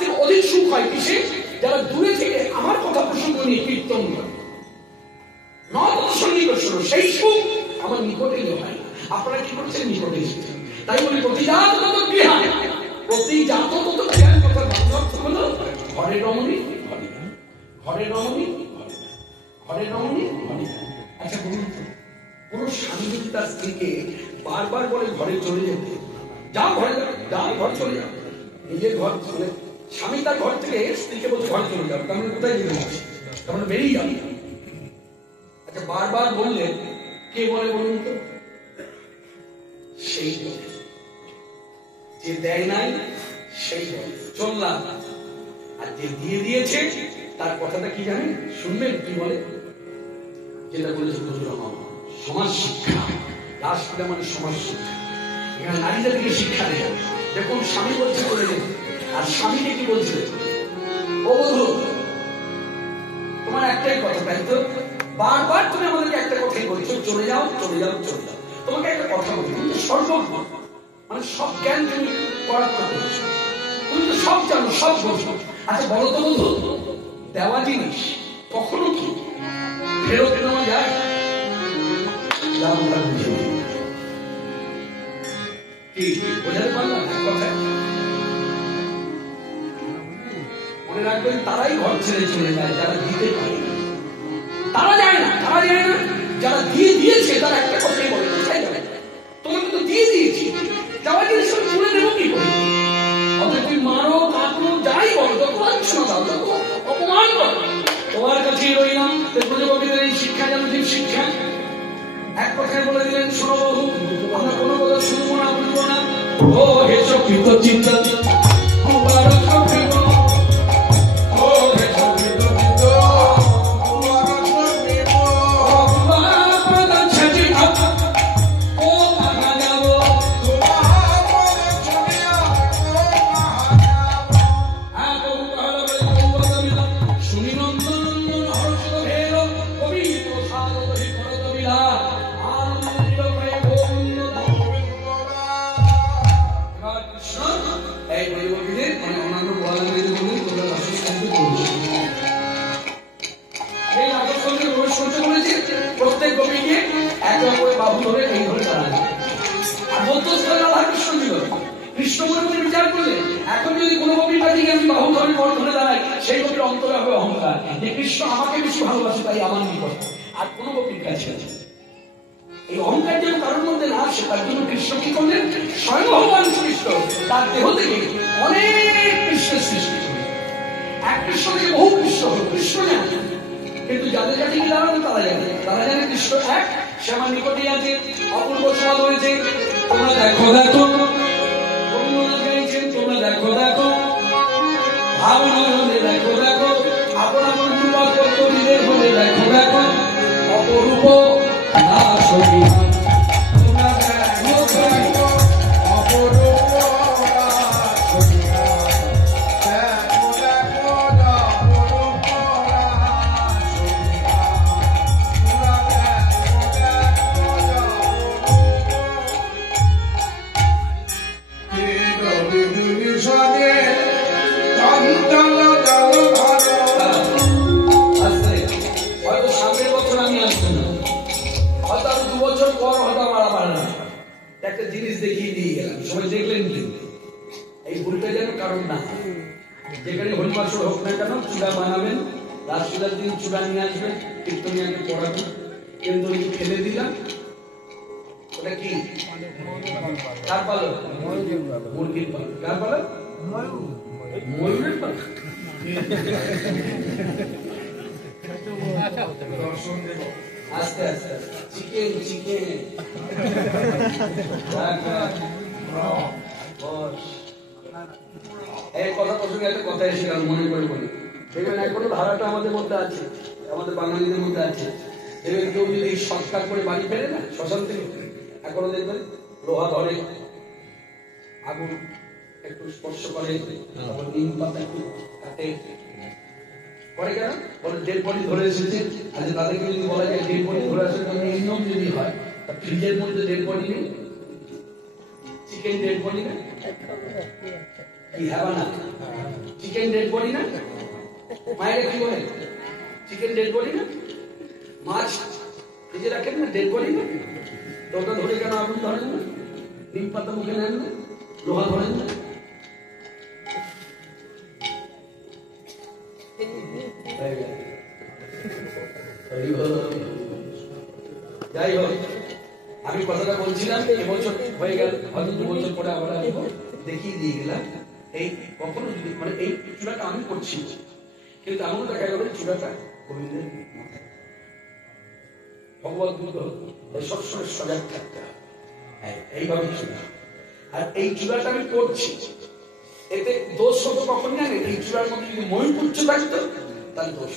থেকে অধিক সুখ হয় কিসে? যারা দূরে থেকে আমার কথা প্রসঙ্গ নিয়ে কীর্তন করে, সেই সুখ আমার নিকটে হয় না। আপনারা কি করছেন? নিকটে এসেছেন। তাই বলি প্রতিজাত তত জ্ঞান, প্রতিজাত তত জ্ঞান কথার অর্থ হলো ঘরে রমণী, ঘরে রমণী, ঘরে রমণী। আচ্ছা বলুন তো, কোন স্বামী যদি তার স্ত্রীকে বারবার বলে ঘরে চলে যেতে, যাও ঘরে যাও, যাও ঘরে চলে যাও, নিজের ঘর চলে, স্বামী তার ঘর থেকে স্ত্রীকে বলছে ঘরে চলে যাও, তার মানে কোথায় যেতে হচ্ছে? তার মানে বেরিয়ে যাবে। আচ্ছা বারবার বললে কে বলে বলুন তো? সেই বলে। যে দেয় নাই সেই বলে চললাম, আর যে দিয়ে দিয়েছে তার কথাটা কি জানেন? শুনবেন কি বলে? যেটা বলেছে সমাজ শিক্ষা, রাষ্ট্রটা মানে সমাজ শিক্ষা। এখানে নারীদেরকে শিক্ষা দেয়। দেখুন স্বামী বলছে চলে যেতে, আর স্বামীকে কি বলছে? ও বধূ, তোমার একটাই কথা, তাই তো? বারবার তুমি আমাদেরকে একটা কথাই বলছো, চলে যাও চলে যাও চলে যাও। তোমাকে একটা কথা বলছি, তুমি তো সর্বজ্ঞ, মানে সব জ্ঞান তুমি করার করছো, তুমি তো সব জানো, সব বোঝো। আচ্ছা বলো তো বন্ধু, দেওয়া জিনিস কখনো কি ফেরত নেওয়া যায়? বোঝাতে পারলাম কথায়? মনে রাখবেন, তারাই ঘর ছেড়ে চলে যায় যারা দিতে পারে। তারা যায় না, তারা যায় না। যারা দিয়ে দিয়েছে তারা একটা কথাই বলে, তোমাকে তো দিয়ে দিয়েছি, যাওয়া জিনিস আমি তুলে নেবো কি করে? অথচ তুই মারো, কাটো, যাই বলো, যত লাঞ্ছনা দাও, যত অপমান করো, তোমার কাছেই রইলাম। কবিদের এই শিক্ষা যেন ঠিক শিক্ষা। এক কথায় বলে দিলেন, শোনো বহু, আমরা কোনো কথা শুনবো না, বুঝবো না। ও হে চকিত চিন্তা, প্রত্যেক কবিকে এক করে বাবু ধরে এই ধরে দাঁড়ায়। আর মধ্যস্থলে রাধা কৃষ্ণ ছিল। কৃষ্ণ মনে মনে বিচার করলে, এখন যদি কোনো কবির কাছে আমি বাহু ধরে বড় ধরে দাঁড়াই, সেই কবির অন্তরে হবে অহংকার, যে কৃষ্ণ আমাকে বেশি ভালোবাসে, তাই আমার নিকট। আর কোন কবির কাছে আছে এই অহংকার যেন কারোর মধ্যে না আসে, তার জন্য কৃষ্ণ কি করলেন? স্বয়ং ভগবান কৃষ্ণ তার দেহ থেকে অনেক কৃষ্ণের সৃষ্টি করলেন। এক কৃষ্ণ থেকে বহু কৃষ্ণ হল, কৃষ্ণ জানে, কিন্তু যাদের কাছে কি দাঁড়ানো তারা জানে। তারা জানে কৃষ্ণ এক, সে আমার নিকটেই আছে, অপূর্ব সমাজ হয়েছে। তোমরা দেখো দেখো, তোমরা দেখো দেখো, ভাবনা হলে দেখো দেখো, আপন আপন যুবক কর্তব্যের হলে দেখো দেখো, অপরূপ না সখী, তোমরা দেখো দেখো, অপরূপ একটা জিনিস দেখিয়ে দিয়ে গেলাম, সবাই দেখলেন কিন্তু এই ভুলটা যেন কারণ না। যেখানে হরিবাসর হোক না কেন, চূড়া বানাবেন, রাজচূড়ার দিন চূড়া নিয়ে আসবেন, কীর্তনিয়াকে পড়াবেন, কিন্তু ফেলে দিলাম, ওটা কি? কার পালক? মুরগির পালক। কার পালক? ময়ূরের পালক। আস্তে আস্তে চিকেন চিকেন এই কথা প্রসঙ্গে একটা কথা এসে গেল, মনে করে বলি। দেখবেন এখনো ধারাটা আমাদের মধ্যে আছে, আমাদের বাঙালিদের মধ্যে আছে। দেখবেন কেউ যদি সৎকার করে বাড়ি ফেরে না, শ্মশান থেকে, এখনো দেখবেন লোহা ধরে, আগুন একটু স্পর্শ করে, তারপর নিম পাতা একটু কাটে, করে কেন? বলে ডেড বডি ধরে এসেছে। আচ্ছা তাদেরকে যদি বলা যায় ডেড বডি ধরে আসার জন্য এই নিয়ম যদি হয়, তা ফ্রিজের মধ্যে ডেড বডি নেই, চিকেন ডেড বডি নেই, কি হ্যাঁ না চিকেন ডেড বডি না মায়েরা কি বলে চিকেন ডেড বডি না মাছ এই যে রাখেন না ডেড বডি না তো ওটা ধরে কেন আগুন ধরেন না নিম পাতা মুখে নেন না লোহা ধরেন না যাই হোক আমি কথাটা বলছিলাম এবছর হয়ে গেল হয়তো 2 বছর পরে আবার দেখিয়ে দিয়ে গেলাম এই কখনো যদি মানে এই চূড়াটা আমি করছি কিন্তু এমন দেখা গেল চূড়াটা গোবিন্দের ভগবত বুদ্ধ সবসময় সজাগ থাকতে হবে এইভাবে চূড়া আর এই চূড়াটা আমি করছি এতে দোষ হতো কখন জানেন এই চূড়ার মধ্যে যদি ময়ূরপুচ্ছ থাকতো তাহলে দোষ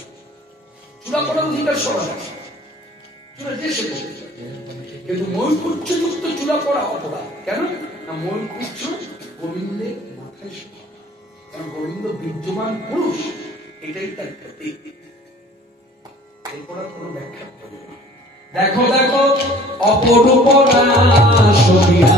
চূড়া করার অধিকার সবার আছে চূড়া যে সে কিন্তু ময়ূরপুচ্ছ যুক্ত চূড়া করা অপরাধ কেন না ময়ূরপুচ্ছ গোবিন্দের মাথায় কারণ গোবিন্দ বিদ্যমান পুরুষ এটাই তার প্রতীক এরপর আর কোনো ব্যাখ্যা করবে না দেখো দেখো অপরূপ রাসলীলা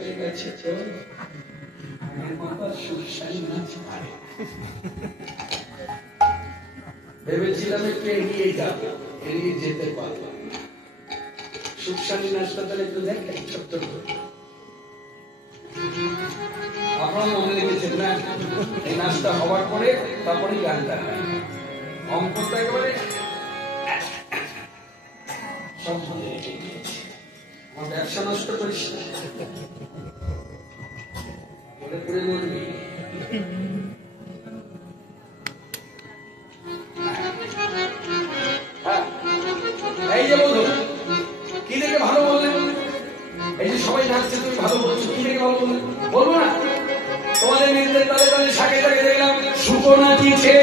হয়ে গেছে তো আমার মাথা সুরসাই নাচ পারে ভেবেছিলাম একটু এগিয়ে যাবো, এড়িয়ে যেতে পারলাম। সুরসানি নাচটা তাহলে একটু দেখেন ছোট্ট করে। আপনারা মনে রেখেছেন না, এই নাচটা হওয়ার পরে তারপরে গানটা অঙ্কটা একেবারে সব মনে রেখে দিয়েছি। আমার ব্যবসা নষ্ট করিস না, মনে করে বলবি। এই যে বলুন কি দেখে ভালো বললেন, এই যে সবাই নাচছে তুমি ভালো বলছো, কি দেখে ভালো বললেন বলবো না? তোমাদের নৃত্যের তালে তালে শাকে শাকে দেখলাম শুকো নাচিছে,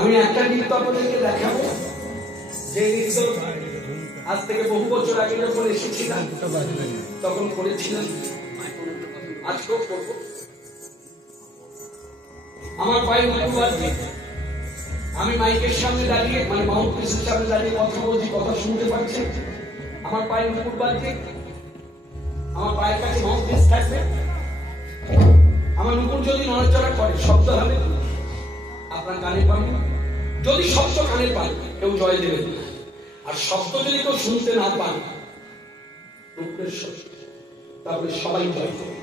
আমি একটা নৃত্য আপনাদেরকে দেখাবো, যে নৃত্য আজ থেকে বহু বছর আগে যখন এসেছিলাম তখন করেছিলাম, আজকেও করবো। আমার পায়ে নুপুর বাজছে, আমি মাইকের সামনে দাঁড়িয়ে মানে মাউথপিসের সামনে দাঁড়িয়ে কথা বলছি, কথা শুনতে পাচ্ছি। আমার পায়ে নুপুর বাজছে, আমার পায়ের কাছে মাউথপিস থাকবে, আমার নুপুর যদি নড়াচড়া করে শব্দ হবে, আপনার কানে পাবেন। যদি শব্দ কানে পান কেউ জয় দেবেন না। আর শব্দ যদি কেউ শুনতে না পান, তারপরে সবাই ভয় করে।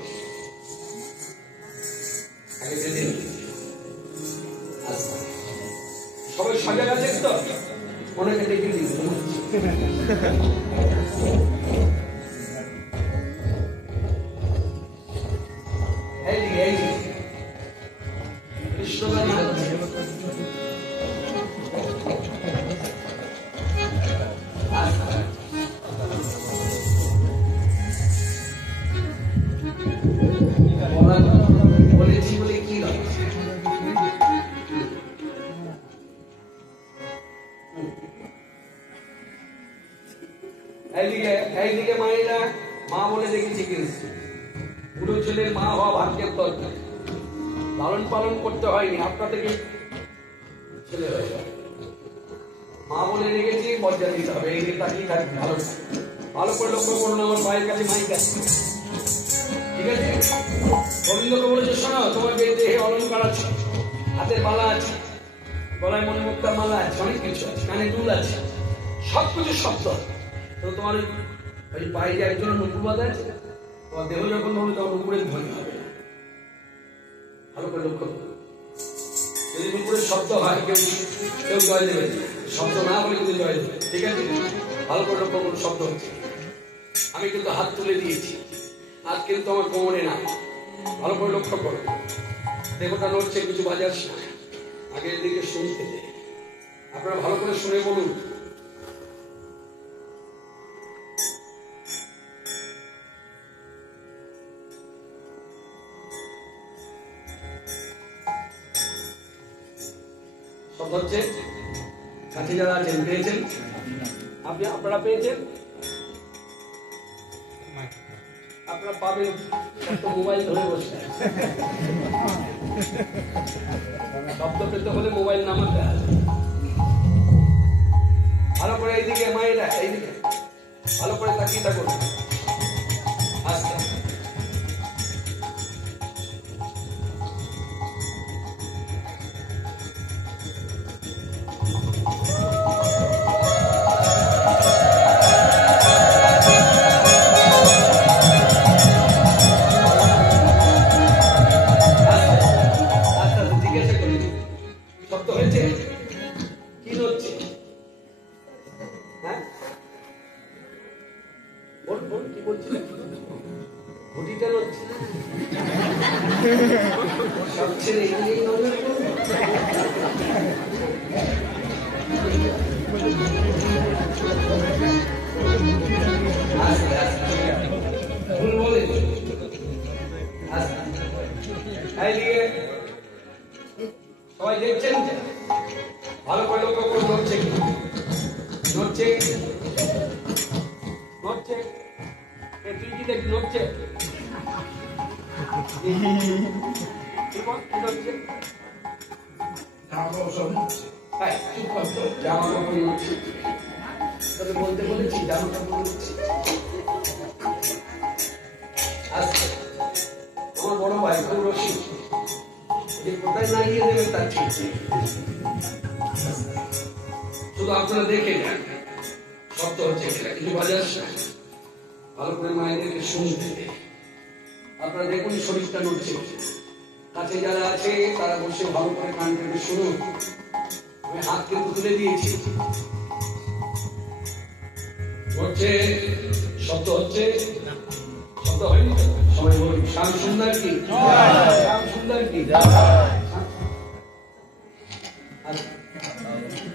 সবাই সজাগ আছেন তো? অনেকে ডেকে দিন। বলেছি বলে কি এইদিকে মায়েরা মা বলে দেখেছি কিন্তু পুরো ছেলের মা হওয়া ভাগ্যের দরকার। লালন পালন করতে হয়নি, আপনার থেকে ছেলে হয়ে যাবে। মা বলে রেখেছি, মর্যাদা দিতে হবে। এই তাকিয়ে থাকবে, ভালো ভালো করে লক্ষ্য করুন। আমার পায়ের কাছে মাইক আছে, ঠিক আছে? গোবিন্দকে বলেছে, শোনো, তোমার দেহে অলঙ্কার আছে, হাতের মালা আছে, গলায় মণিমুক্তার মালা আছে, অনেক কিছু আছে, কানে দুল আছে, সবকিছু শব্দ। তো তোমার ওই পায়ে যে একজনের নুপুর বাঁধা আছে, তোমার দেহ যখন হবে তখন নুপুরের ধ্বনি হবে। ভালো করে লক্ষ্য করো। যদি নুপুরের শব্দ হয়, কেউ কেউ জয় দেবে, শব্দ না হলে কিন্তু জয় দেবে, ঠিক আছে? ভালো করে লক্ষ্য করুন, শব্দ হচ্ছে। আমি কিন্তু হাত তুলে দিয়েছি, হাত কিন্তু আমার কোমরে না। ভালো করে লক্ষ্য করো, দেহটা নড়ছে, কিছু বাজার আগের দিকে শুনতে দে। আপনারা ভালো করে শুনে বলুন। শব্দ হচ্ছে। কাছে যারা আছেন পেয়েছেন? আপনারা পেয়েছেন? আপনারা পাবেন, মোবাইল ধরে বসে। শব্দ পেতে হলে মোবাইল নামাতে হবে। ভালো করে এইদিকে মায়েরা, এইদিকে ভালো করে তাকিয়ে থাকুন। আস্তে সবাই দেখছেন? ভালো করে লক্ষ্য করুন, নড়ছে কি নড়ছে নড়ছে, তুই কি দেখ নড়ছে? বলতে বলেছি জামা কাপড় নড়ছে। আমার বড় ভাই খুব রসিক, কোথায় নাড়িয়ে দেবেন তার ঠিক নেই। শুধু আপনারা দেখে নেন শব্দ হচ্ছে কিনা, কিছু বাজার ভালো করে মায়েদেরকে শুনতে। আপনারা দেখুন শরীরটা নড়ছে। কাছে যারা আছে তারা বসে ভালো করে কান থেকে শুনুন। আমি হাত কিন্তু তুলে দিয়েছি। হচ্ছে শব্দ হচ্ছে, শব্দ হয়নি। সবাই বলুন শ্যাম সুন্দর কি, শ্যাম সুন্দর কি।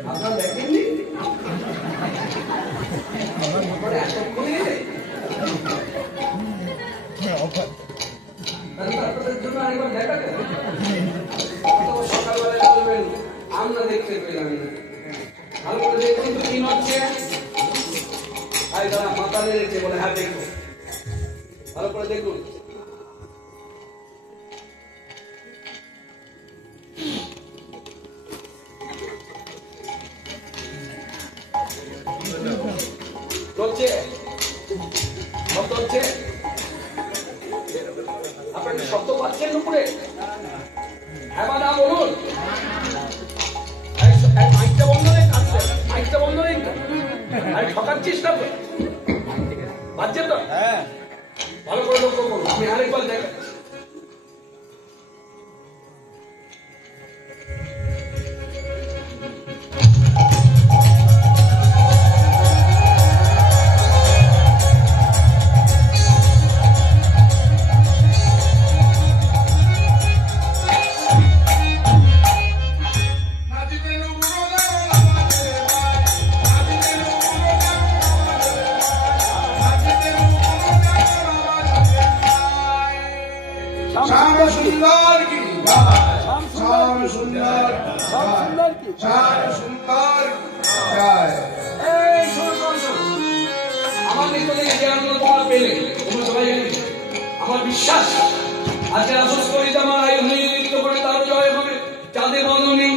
আপনারা দেখেননি এতক্ষণে আপনাদের জন্য আরেকবার দেখা যায়। সকালবেলায় বলবেন আমরা দেখতে পেলাম না। ভালো করে দেখুন তো কি নড়ছে। তারা মাথা লেগেছে বলে হ্যাঁ দেখুন, ভালো করে দেখুন। হচ্ছে শব্দ হচ্ছে। আপনাকে শব্দ পাচ্ছেন উপরে? হ্যাঁ বা না বলুন। মাইকটা বন্ধ নেই, মাইকটা বন্ধ নেই। ঠকাচ্ছিস না তো? বাজছে তো? হ্যাঁ, ভালো করে লক্ষ্য করো, আমি আরেকবার দেখাচ্ছি। আমার বিশ্বাস আজকে রাসূল আমার আয়ু হয়ে নৃত্য করে তার জয় হবে। চাঁদে বদনী,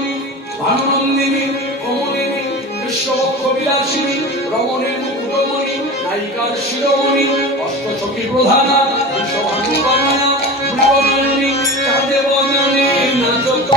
ভানুনন্দিনী, কমলিনী, কৃষ্ণবক্ষ বিলাসিনী, রমণের মুকুটমণি, নায়িকার শিরোমণি, অষ্টসখী প্রধানা, বিশ্বভানুকন্যা, মৃগনন্দিনী, চাঁদে বদনী নাচত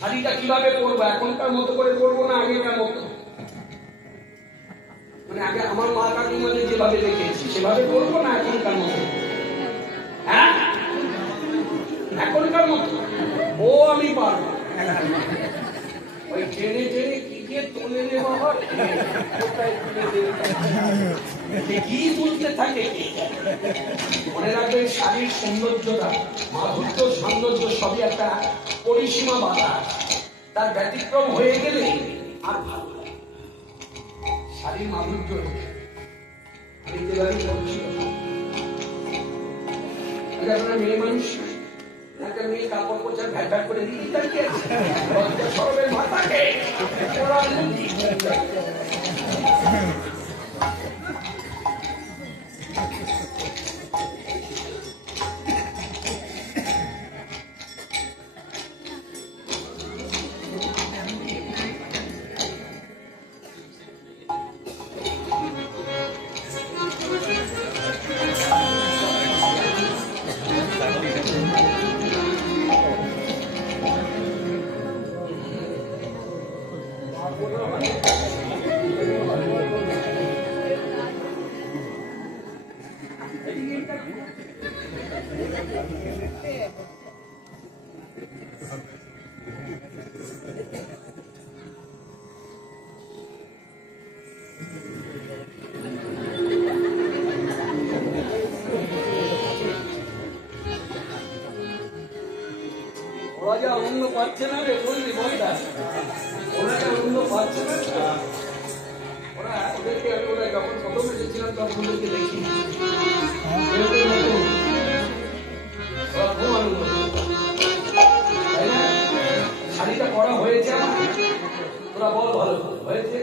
শাড়িটা কিভাবে পরবো, এখনকার মতো করে পরবো না আগেকার মতো? মানে আগে আমার মা কাকিমাদের যেভাবে দেখেছি সেভাবে পরবো না এখনকার মতো? হ্যাঁ, এখনকার মতো ও আমি পারবো। ওই টেনে টেনে কি দিয়ে তুলে নেওয়া হয়, কি তুলতে থাকে। মনে রাখবেন শাড়ির সৌন্দর্যটা, মাধুর্য, সৌন্দর্য সবই একটা পরিসীমা বাধা, তার ব্যতিক্রম হয়ে গেলে আর ভালো লাগে। শাড়ির মাধুর্য মেয়ে মানুষ একটা মেয়ে কাপড় পোচা ভ্যাট ভ্যাট করে দিয়ে সরবের মাথাকে আনন্দ পাচ্ছে না রে, বললি বলটা ওরা আনন্দ পাচ্ছে না। ওরা ওদেরকে ওরা যখন প্রথম এসেছিলাম তখন ওদেরকে দেখি ওরা খুব আনন্দ, তাই না? শাড়িটা পরা হয়েছে আমার, তোরা বল ভালো হয়েছে।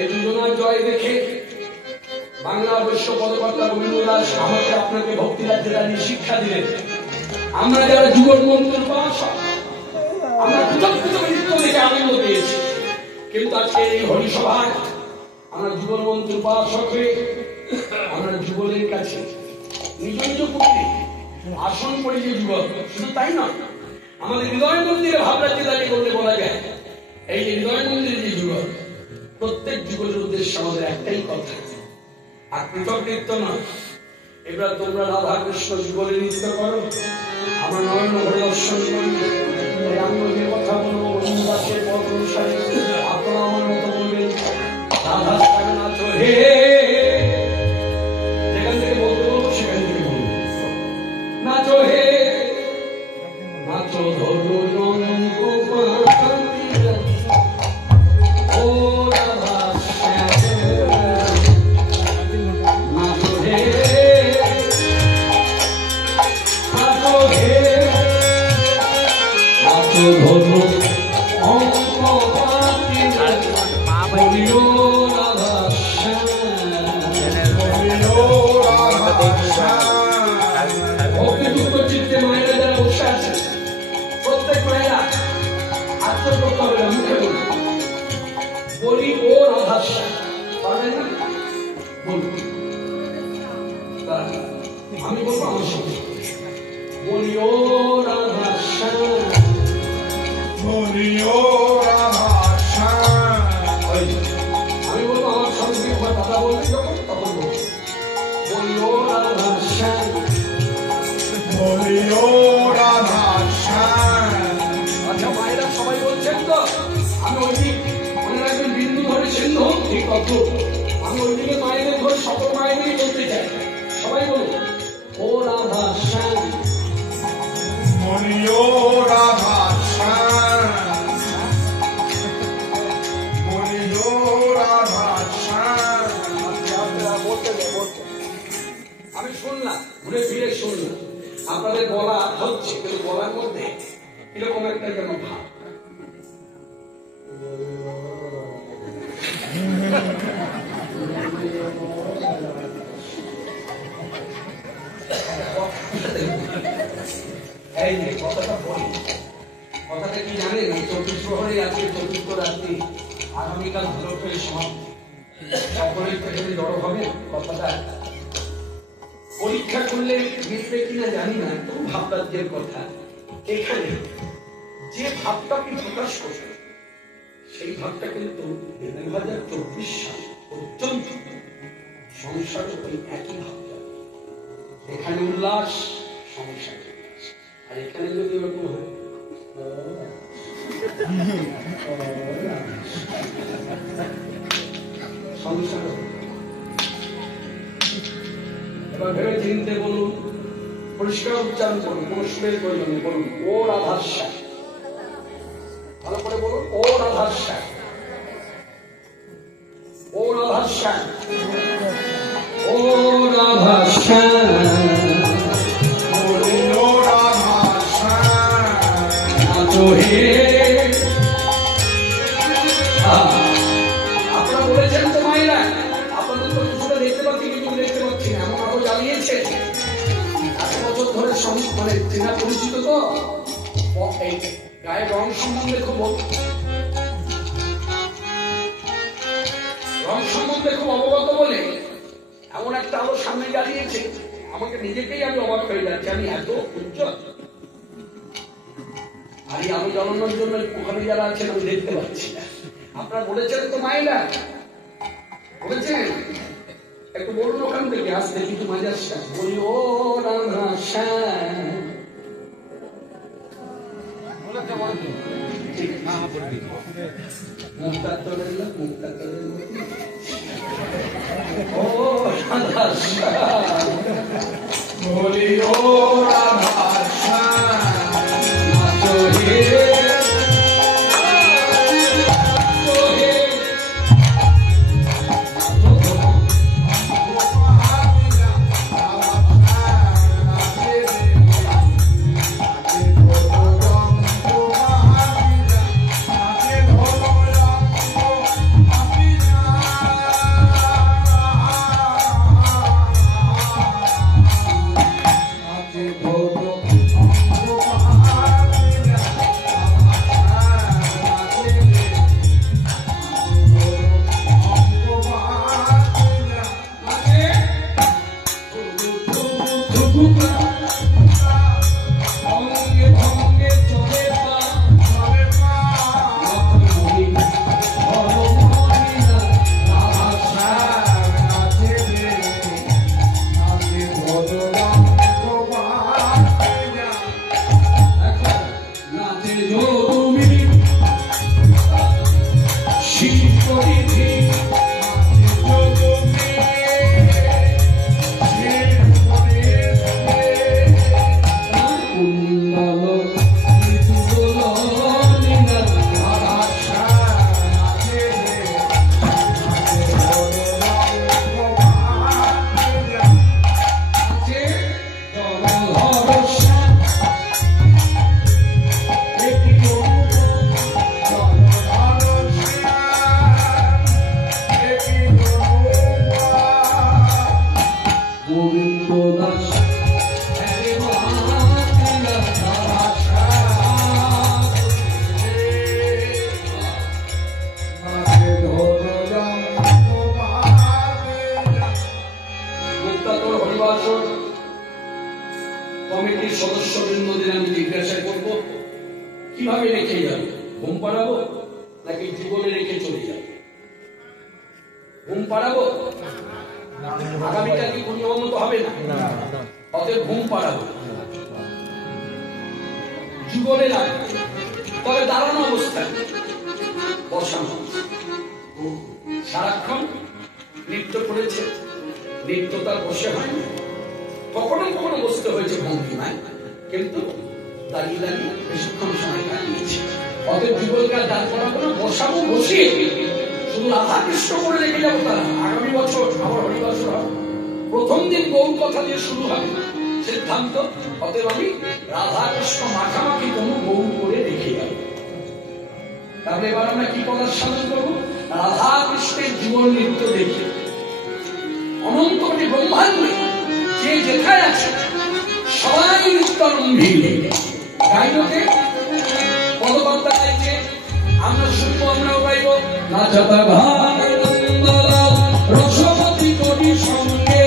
এই দুজনার জয় দেখে বাংলা অবশ্য পদকর্তা রবীন্দ্র দাস আমাকে আপনাকে ভক্তি রাজ্যে দাঁড়িয়ে শিক্ষা দিলেন। আমরা যারা যুগল মন্ত্রের উপাসক, আমরা কৃতজ্ঞতা নৃত্য দেখে আনন্দ পেয়েছি, কিন্তু আজকে এই হরিসভায় আমরা যুগল মন্ত্রের উপাসক হয়ে আমরা যুগলের কাছে নিজ নিজ পুত্রে আসন করে যে যুগল, শুধু তাই না, আমাদের হৃদয় মন্দিরে ভাবরাজ্যে দাঁড়িয়ে বলতে বলা যায় এই যে হৃদয় মন্দিরে যে যুগল, প্রত্যেক যুগলের উদ্দেশ্যে আমাদের একটাই কথা, আর পৃথক নৃত্য নয়। এবার তোমরা রাধা কৃষ্ণ যুগলে নৃত্য করো, আমরা নয়ন ভরে দর্শন করি। আমি যে কথা বলবো দাসের পথ অনুসারে আপনারা আমার মতো বলবেন, রাধা স্থানে নাচো হে, যেখান থেকে বলতে বলবো সেখান থেকে বলবো, নাচো হে নাচো ধরো রঙ্গ ও রাধা নাচো হে নাচো হে নাচো ধরো অঙ্ক ভক্তিযুক্ত চিত্তে মায়েরা যারা বসে আছে, প্রত্যেক মায়েরা আত্মর করতে হবে না, মুখে বলি ও রাধাশ্যাম, পারবেন না বলুন, আমি বলবো আমার সঙ্গে বলি ও রাধাশ্যাম, বলি ও রাধাশ্যাম, আমি বলবো আমার সঙ্গে দাদা বলবে যখন তখন বলবো বলি ও রাধাশ্যাম, বলি ও রাধাশ্যাম। আচ্ছা মায়েরা সবাই বলছেন তো, আমি ওই দিক মনে রাখবেন বিন্দু ধরে সিন্ধু ঠিক কত, আমি ওই দিকে মায়েদের ধরে সকল মায়েদেরই বলতে চাই, সবাই বলুন ও রাধাশ্যাম, বলি ও রাধাশ্যাম, বলি ও রাধাশ্যাম। আমি শুনলাম, ঘুরে ফিরে শুনলাম, আপনাদের বলা হচ্ছে কিন্তু বলার মধ্যে এরকম একটা যেন ভাব, এই যে কথাটা বলি, কথাটা কি জানেন, 24 প্রহরে আজকে চতুর্থ রাত্রি, আগামীকাল ধুলোটের সমাপ্তি, সকলেই তো এখানে জড়ো হবে। কথাটা পরীক্ষা করলে মিলবে কিনা জানি না, তো ভাবরাজ্যের কথা, এখানে যে ভাবটাকে প্রকাশ করবে সেই ভাবটা কিন্তু 2024 সাল পর্যন্ত সংসার ওই একই ভাবটা, এখানে উল্লাস, সংসার উল্লাস, আর এখানে যদি এরকম হয় সংসার। এবার ভেবে চিনতে বলুন, পরিষ্কার উচ্চারণ করুন, কোন সুরের প্রয়োজন নেই, বলুন ও রাধাশ্যাম, ভালো করে বলুন ও রাধাশ্যাম, ও রাধাশ্যাম, ও রাধাশ্যাম, বলি ও রাধাশ্যাম, নাচো হে। আপনারা বলেছেন তো মায়েরা, আপনাদের তো কিছুটা দেখতে পাচ্ছি, কিছু দেখতে পাচ্ছি না, এমন আরো জ্বালিয়েছে 1 বছর ধরে মানে চেনা পরিচিত তো, এই গায়ের রং সম্বন্ধে খুব অবগত বলে এমন একটা আলো সামনে জ্বালিয়েছে, আমাকে নিজেকেই আমি অবাক হয়ে যাচ্ছি, আমি এত উজ্জ্বল, আর এই আলো জ্বালানোর জন্য ওখানে যারা আছেন আমি দেখতে পাচ্ছি না। আপনারা বলেছেন তো মায়েরা, বলেছেন, একটু বলুন ওখান থেকে আসতে কিছু মজার সাথে, বলি ও রাধাশ্যাম, মুখটা তোলে না, মুখটা তোলে না, ও রাধাশ্যাম, বলি ও রাধাশ্যাম, নাচো হে নাচো হে, কৈশোরের মধ্যে আমি জিজ্ঞাসা করবো কিভাবে রেখে যাবো, ঘুম পাড়াবো নাকি জীবনে রেখে চলে যাবো? ঘুম পাড়াবো, আগামীকাল কি পূর্ণিমা মতো হবে না, অতএব ঘুম পাড়াবো, জীবনে রাখবো। তবে দাঁড়ানো অবস্থায় বসানো, সারাক্ষণ নৃত্য করেছে, নৃত্য তার বসে হয়নি, কখনো কখনো বসতে হয়েছে ভঙ্গিমায়, কিন্তু দাঁড়িয়ে দাঁড়িয়ে বেশিক্ষণ সময় কাটিয়েছে। অতএব যুগলকে আর দাঁড় করাবো না, বসাবো, বসিয়ে শুধু রাধা কৃষ্ণ করে রেখে যাবো। তারা আগামী বছর আবার হরিবাসর হবে, প্রথম দিন গৌর কথা দিয়ে শুরু হবে সিদ্ধান্ত। অতএব আমি রাধা কৃষ্ণ মাখামাখি কোনো গৌর করে রেখে যাবো। তাহলে এবার আমরা কি করার সাধন করবো? রাধা কৃষ্ণের জীবন নৃত্য দেখে অনন্ত কোটি ব্রহ্মাণ্ডে যে যেখানে আছে সবাই নৃত্যারম্ভী গাইলকে পদবার্তা গাইছে, আমরা শুনবো, আমরাও গাইব। নাচতা রসমতি কবি সঙ্গে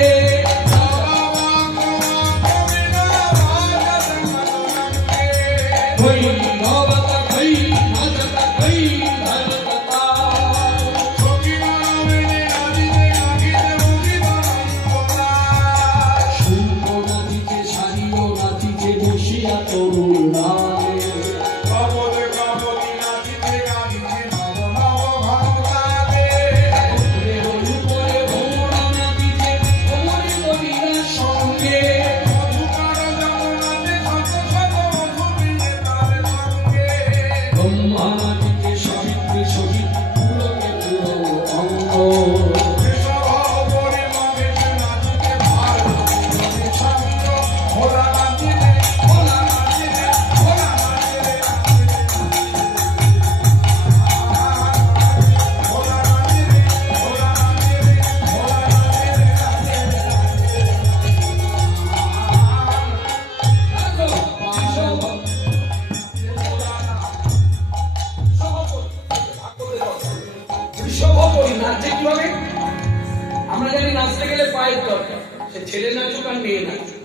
আমরা জানি নাচতে গেলে পায়ের দরকার, সে ছেলে নাচুক আর মেয়ে নাচুক,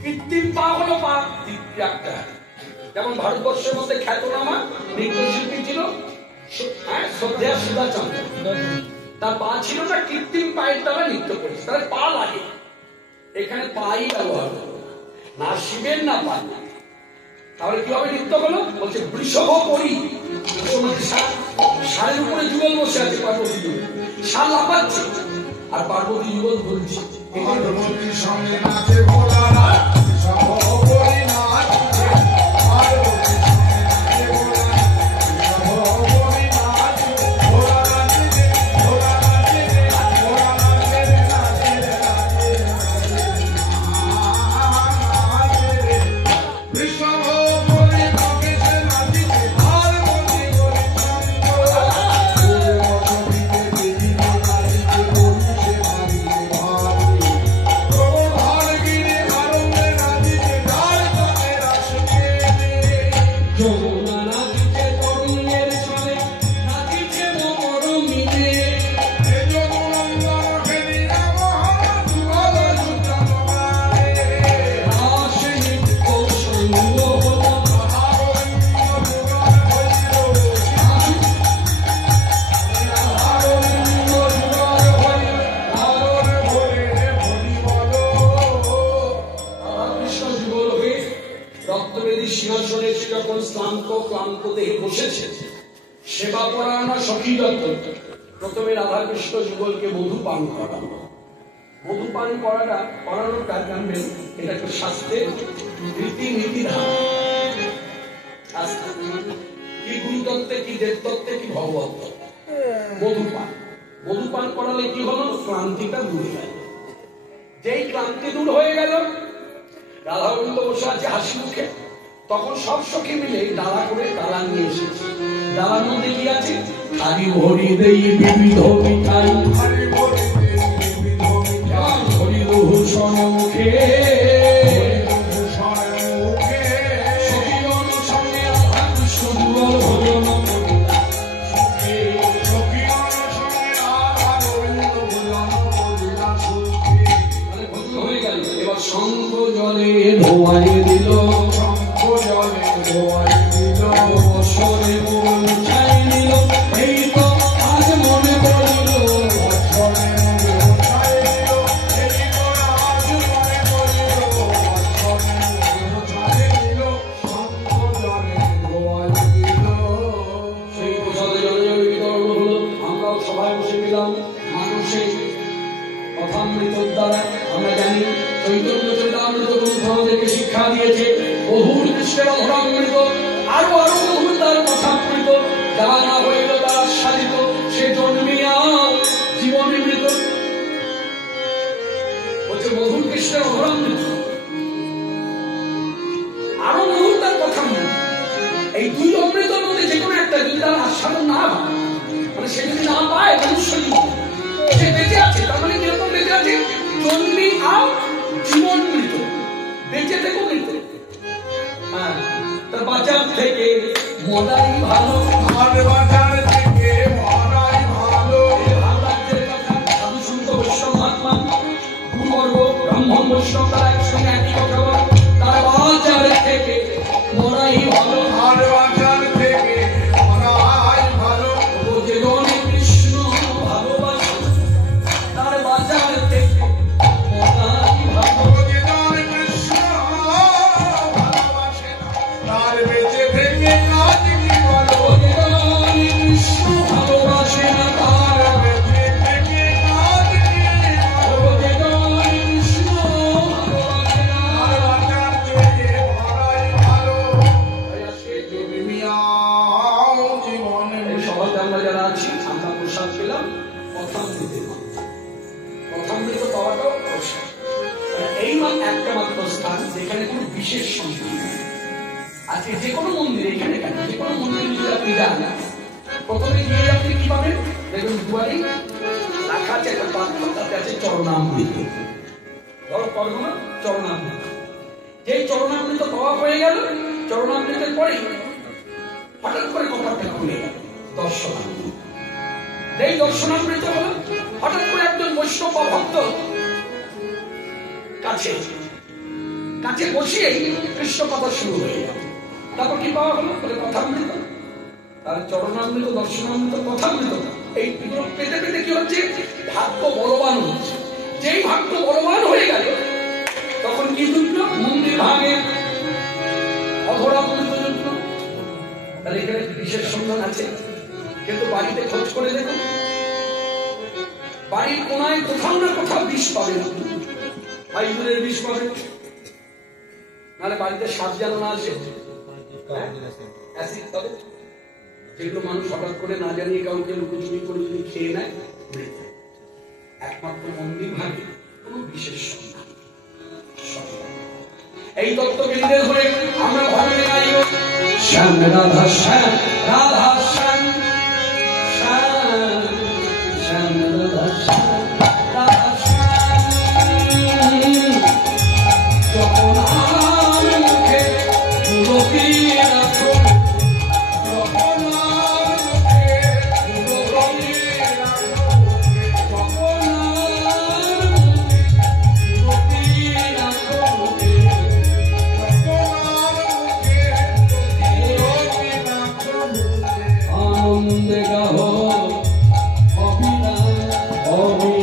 কৃত্রিম পা হলো পা একটা। যেমন ভারতবর্ষের মধ্যে খ্যাতনামা নৃত্যশিল্পী ছিল শ্রদ্ধেয়া সুধাচন্দ্র, তার পা ছিল না, কৃত্রিম পায়ের দ্বারা নৃত্য করেছে, তার পা লাগে, এখানে পাই ব্যবহার করো না, শিবের না পা। তাহলে কিভাবে নৃত্য হলো? বলছে বৃষভ করি, ষাঁড়ের উপরে যুগল বসে আছে, পার্বতী যুগল, ষাঁড় লাফাচ্ছে আর পার্বতী যুগল বলছে। পার্বতীর সঙ্গে নাচে ভোলানাথ, বৃষভ করি নাচছে, পার্বতীর সঙ্গে নাচে ভোলানাথ, বৃষভ করি নাচছে, ভোলানাথ রে, ভোলানাথ রে, ভোলানাথ রে, নাচে রে, নাচে রে, নাচে রে, বৃষভ করি নাচছে, নাচছে, পার্বতী করি সিংহাসনে যখন ক্লান্ত দেহে বসেছে, সেবা পরায়ণা সখী দত্ত প্রথমে রাধাকৃষ্ণ যুগলকে মধু পান করানো। মধু পান করানোর কাজ জানবেন, এটা একটা শাস্ত্রের রীতি নীতিধারা, কি গুরুতত্ত্বে, কি দেবতত্ত্বে, কি ভগবত। মধু পান করালে কি হলো? ক্লান্তিটা দূর হয়ে গেল। যেই ক্লান্তি দূর হয়ে গেল, রাধা গোবিন্দ বসে আছে হাসি মুখে, তখন সব সখী মিলে ডালা করে ডালা নিয়ে এসেছে। ডালার মধ্যে কি আছে? হারি ভরি দেই বিবিধ মিঠাই, হরি ভূষণ মুখে, শঙ্খ জলে ধোয়াই দিল, শঙ্খ জলে ধোয়াই দিল, বছরে উঠাই দিল, এই তো আজ মনে পড়ল, বছরে উঠাই দিল, এই তো আজ মনে পড়িল, বছরে উঠাই দিল, শঙ্খ জলে ধোয়াই দিল। সেই প্রসাদে জলে জলে বিতরণ হলো। আমরাও সবাই বসে পেলাম মানুষের কথামৃতর দ্বারা। আমরা জানি চৈতন্য চরিতামৃত গ্রন্থ আমাদেরকে শিক্ষা দিয়েছে বহুর কৃষ্ণের অধরামৃত, আরো আরো বহুর তার কথামৃত, যা না হইল তার আস্বাদিত, সে জন্মিয়াও জীবন মৃত। বলছে বহুর কৃষ্ণের অধরামৃত, আরো বহুর তার কথামৃত। এই দুই অমৃতের মধ্যে যে কোনো একটা যদি তার আস্বাদন না হয়, মানে সে যদি না পায় মনুষ্য জীবন, সে বেঁচে আছে, তার মানে কিরকম বেঁচে আছে? জন্মি আর জীবন মৃত, বেঁচে থেকে মৃত। হ্যাঁ, তার বাঁচার থেকে মরাই ভালো, আর বাজার থেকে মরাই ভালো। সাধু সন্ত বৈষ্ণব মহাত্মা গুরুবর্গ ব্রাহ্মণ বৈষ্ণব তারা একসঙ্গে একই কথা বলে, তার বাঁচার থেকে মরাই ভালো। আর বাজার থেকে মরাই ভালো। ও যে জনে কৃষ্ণ ভালোবাসে, তার বাঁচার থেকে মরাই ভালো। যে জন কৃষ্ণ ভালোবাসে না, তার বেঁচে থেকে আজ কি বলো। ও যে জনে কৃষ্ণ ভালোবাসে না, তার বেঁচে থেকে আজ কি ও বলো। যে জনে কৃষ্ণ ভালোবাসে না। আর বাজার থেকে মরাই ভালো। তাই আজকে মিয়াও জীবনে এই সভাতে আমরা যারা আছি, আমরা প্রসাদ পেলাম কথামৃতের মাধ্যমে। কথামৃত পাওয়াটাও প্রসাদ। এই একটা মাত্র স্থান যেখানে কোনো বিশেষ সংস্কৃতি নেই। আজকে যে কোনো মন্দিরে, এখানে কেন, যে কোনো মন্দিরে যদি আপনি যান, প্রথমে গিয়ে আপনি কি পাবেন? দেখুন দুয়ারে রাখা আছে একটা পাত্র, তাতে আছে চরণামৃত। ধরো পরগনা চরণামৃত। যেই চরণামৃত পাওয়া হয়ে গেল, চরণামৃতের পরেই হঠাৎ করে কপালটা খুলে গেল দর্শনামৃত। যেই দর্শনামৃত হলো, হঠাৎ করে একজন বৈষ্ণব বা ভক্ত কাছে কাছে বসিয়েই কৃষ্ণ কথা শুরু হয়ে গেল। তারপর কি পাওয়া হলো? বলে কথামৃত, তার চরণামৃত, দর্শনামৃত, কথামৃত। এই পেতে পেতে কি হচ্ছে? ভাগ্য বলবান হচ্ছে। যেই ভাগ্য বলবান হয়ে গেল, তখন কি জুটল? মন্দির ভাঙে, অধরামৃত জুটল। তাহলে এখানে বিশেষ সন্ধান আছে। কিন্তু বাড়িতে খোঁজ করে দেখুন, বাড়ির কোনায় কোথাও না কোথাও বিষ পাবেন, ফাইজুরের বিষ পাবেন, নাহলে বাড়িতে সাপ যেন না আসে, অ্যাসিড পাবে, যেগুলো মানুষ হঠাৎ করে না জানিয়ে কাউকে লুকোচুরি করে যদি খেয়ে নেয়, একমাত্র মন্দির ভাগে কোনো বিশেষ সন্ধান। এই তত্ত্ববিদদের ধরে আমরা ভজনে গাইব শ্যাম রাধা শ্যাম রাধা শ্যাম শ্যাম শ্যাম রাধা শ্যাম রাধা শ্যাম। যখন আমার মুখে তুলসী রাখো, যখন আর মুখে তুলসী রাখো, যখন আমার মুখে তুলসী রাখো, আনন্দে গাহ অভিনয় অভিনয়।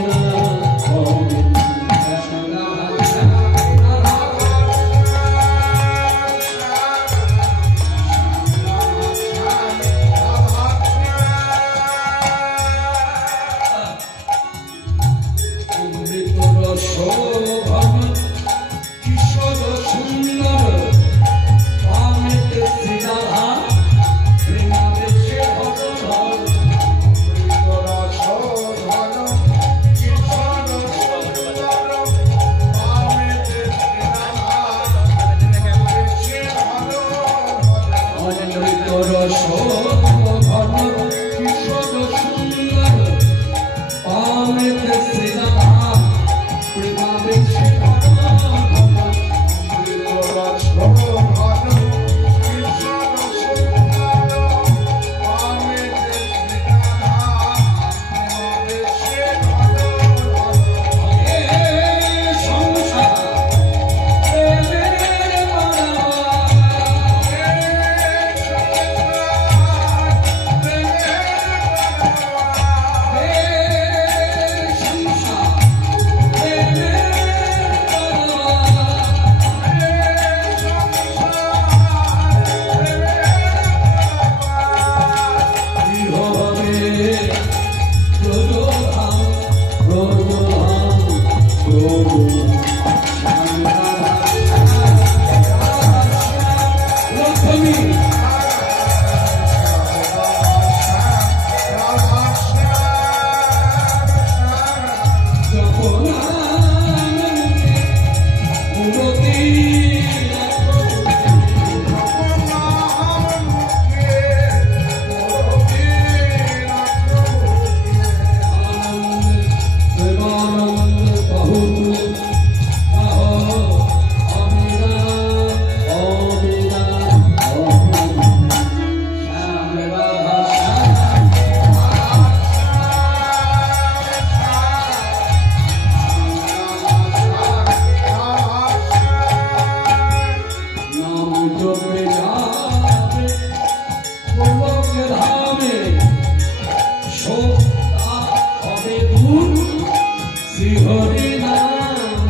হরি নাম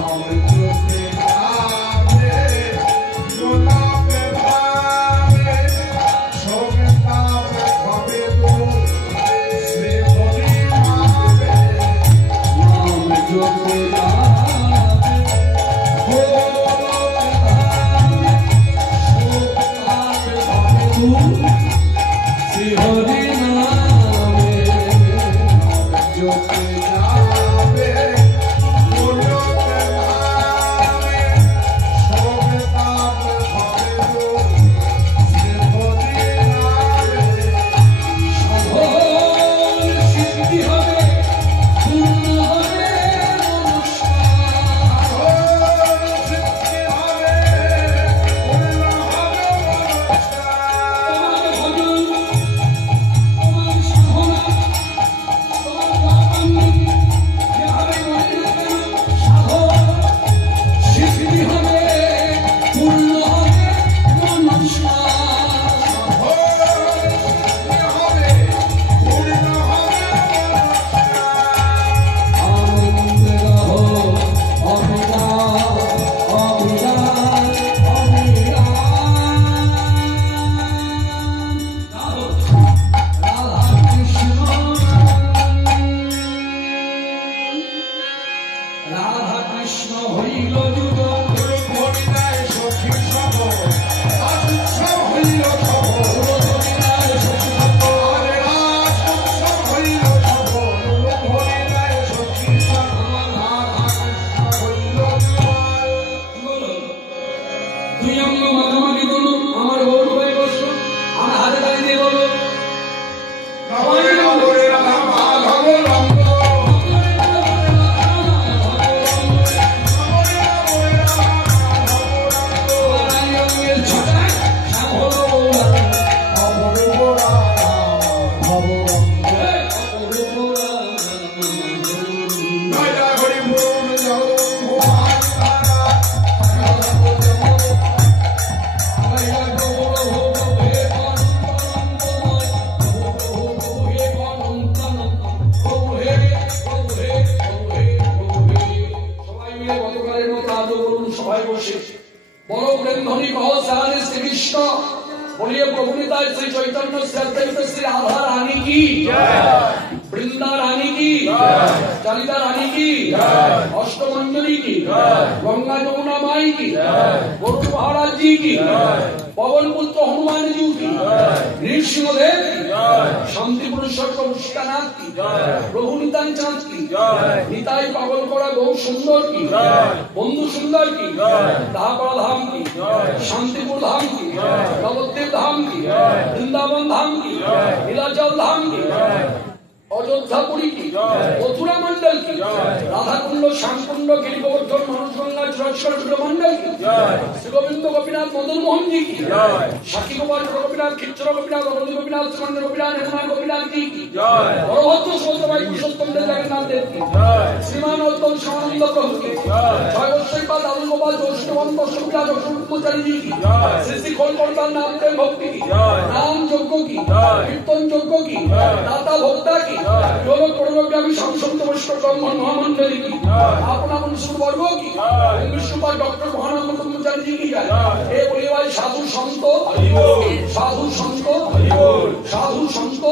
আমার চোখে যাবে গোলাপে ভাবে সবে তাবে ভাবে তো শ্রী হরি নামে নাম জপে যাবে গোলোকে ধামে সুখ পাবে তু শ্রী হরি নামে চোখে যাবে গোলাপে ভাবে সবে তাবে ভাবে তো শ্রী হরি নামে সাধন সিদ্ধি হবে পূর্ণ হবে মনুষ্য তোমার ভজন তোমার সাধনা তোমার কর্মাঙ্গী যেভাবে করি না কেন সাধন সিদ্ধি হবে পূর্ণ হবে মনুষ্য আনন্দে রহো অবিরাম অবিরাম অবিরাম রাধা কৃষ্ণ রাধা কৃষ্ণ হইল যুগ দুই অঙ্গ মাঝামাঝি বলো আমার ওর হয়ে বসো আমার হাতে দাঁড়িয়ে দিয়ে বলো সবাই মিলে গতকালের মতো আজও বলুন সবাই বসে বড় প্রেম ধ্বনি কহ সাহারে শ্রীকৃষ্ণ বলিয়ে প্রভু নিতাই শ্রী চৈতন্য শ্রী অদ্বৈত শ্রী রাধা রানী কি বৃন্দা রানী কি চালিতা রানী কি অষ্টমঞ্জলি কি গঙ্গা যমুনা মাই কি গরু মহারাজ জি কি পবন পুত্র হনুমান জি কি নৃসিংহদেব কি শান্তি পুরুষোত্তম মুস্কানাথ কি প্রভু নিতাই চাঁদ কি নিতাই পাগল করা গৌ সুন্দর কি বন্ধু সুন্দর কি দাহপাড়া ধাম কি শান্তিপুর ধাম কি নবদ্বীপ ধাম কি বৃন্দাবন ধাম কি নীলাচল ধাম কি অযোধ্যাপুরী কি মথুরা মন্ডল কি রাধাকুণ্ড শ্যামকুণ্ড গিরিগোবর্ধন মানুষগঙ্গা চুরাশ্বর মন্ডল কি শ্রী গোবিন্দ গোপীনাথ মদন মোহন জি কি সাক্ষী গোপাল গোপীনাথ খিচ্ছর গোপীনাথ অবধি গোপীনাথ শ্রীমন্দ গোপীনাথ হেমনাথ গোপীনাথ জি কি বলভদ্র সৌন্দভাই পুরুষোত্তম দেব জগন্নাথ দেব কি শ্রীমান উত্তম শ্যামানন্দ প্রভু কি জয় বৈষ্ণব দাদু গোপাল জৈষ্ণবন্ত শুক্লা জগন্নাথচারী জি কি শ্রী শ্রী কলকর্তার নাম প্রেম ভক্তি কি নাম যজ্ঞ কি কীর্তন যজ্ঞ কি দাতা ভক্তা কি যোগ পরলোকগামী সংসন্ত বৈষ্ণব ব্রাহ্মণ মহামন্ডলী কি আপন আপন সুবর্গ কি বিশ্বপাল ডক্টর মহানন্দ ব্রহ্মচারী জি কি যায় এ বলিয়ে ভাই সাধু সন্ত সাধু সন্ত সাধু সন্ত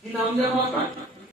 কি নাম যেন আপনার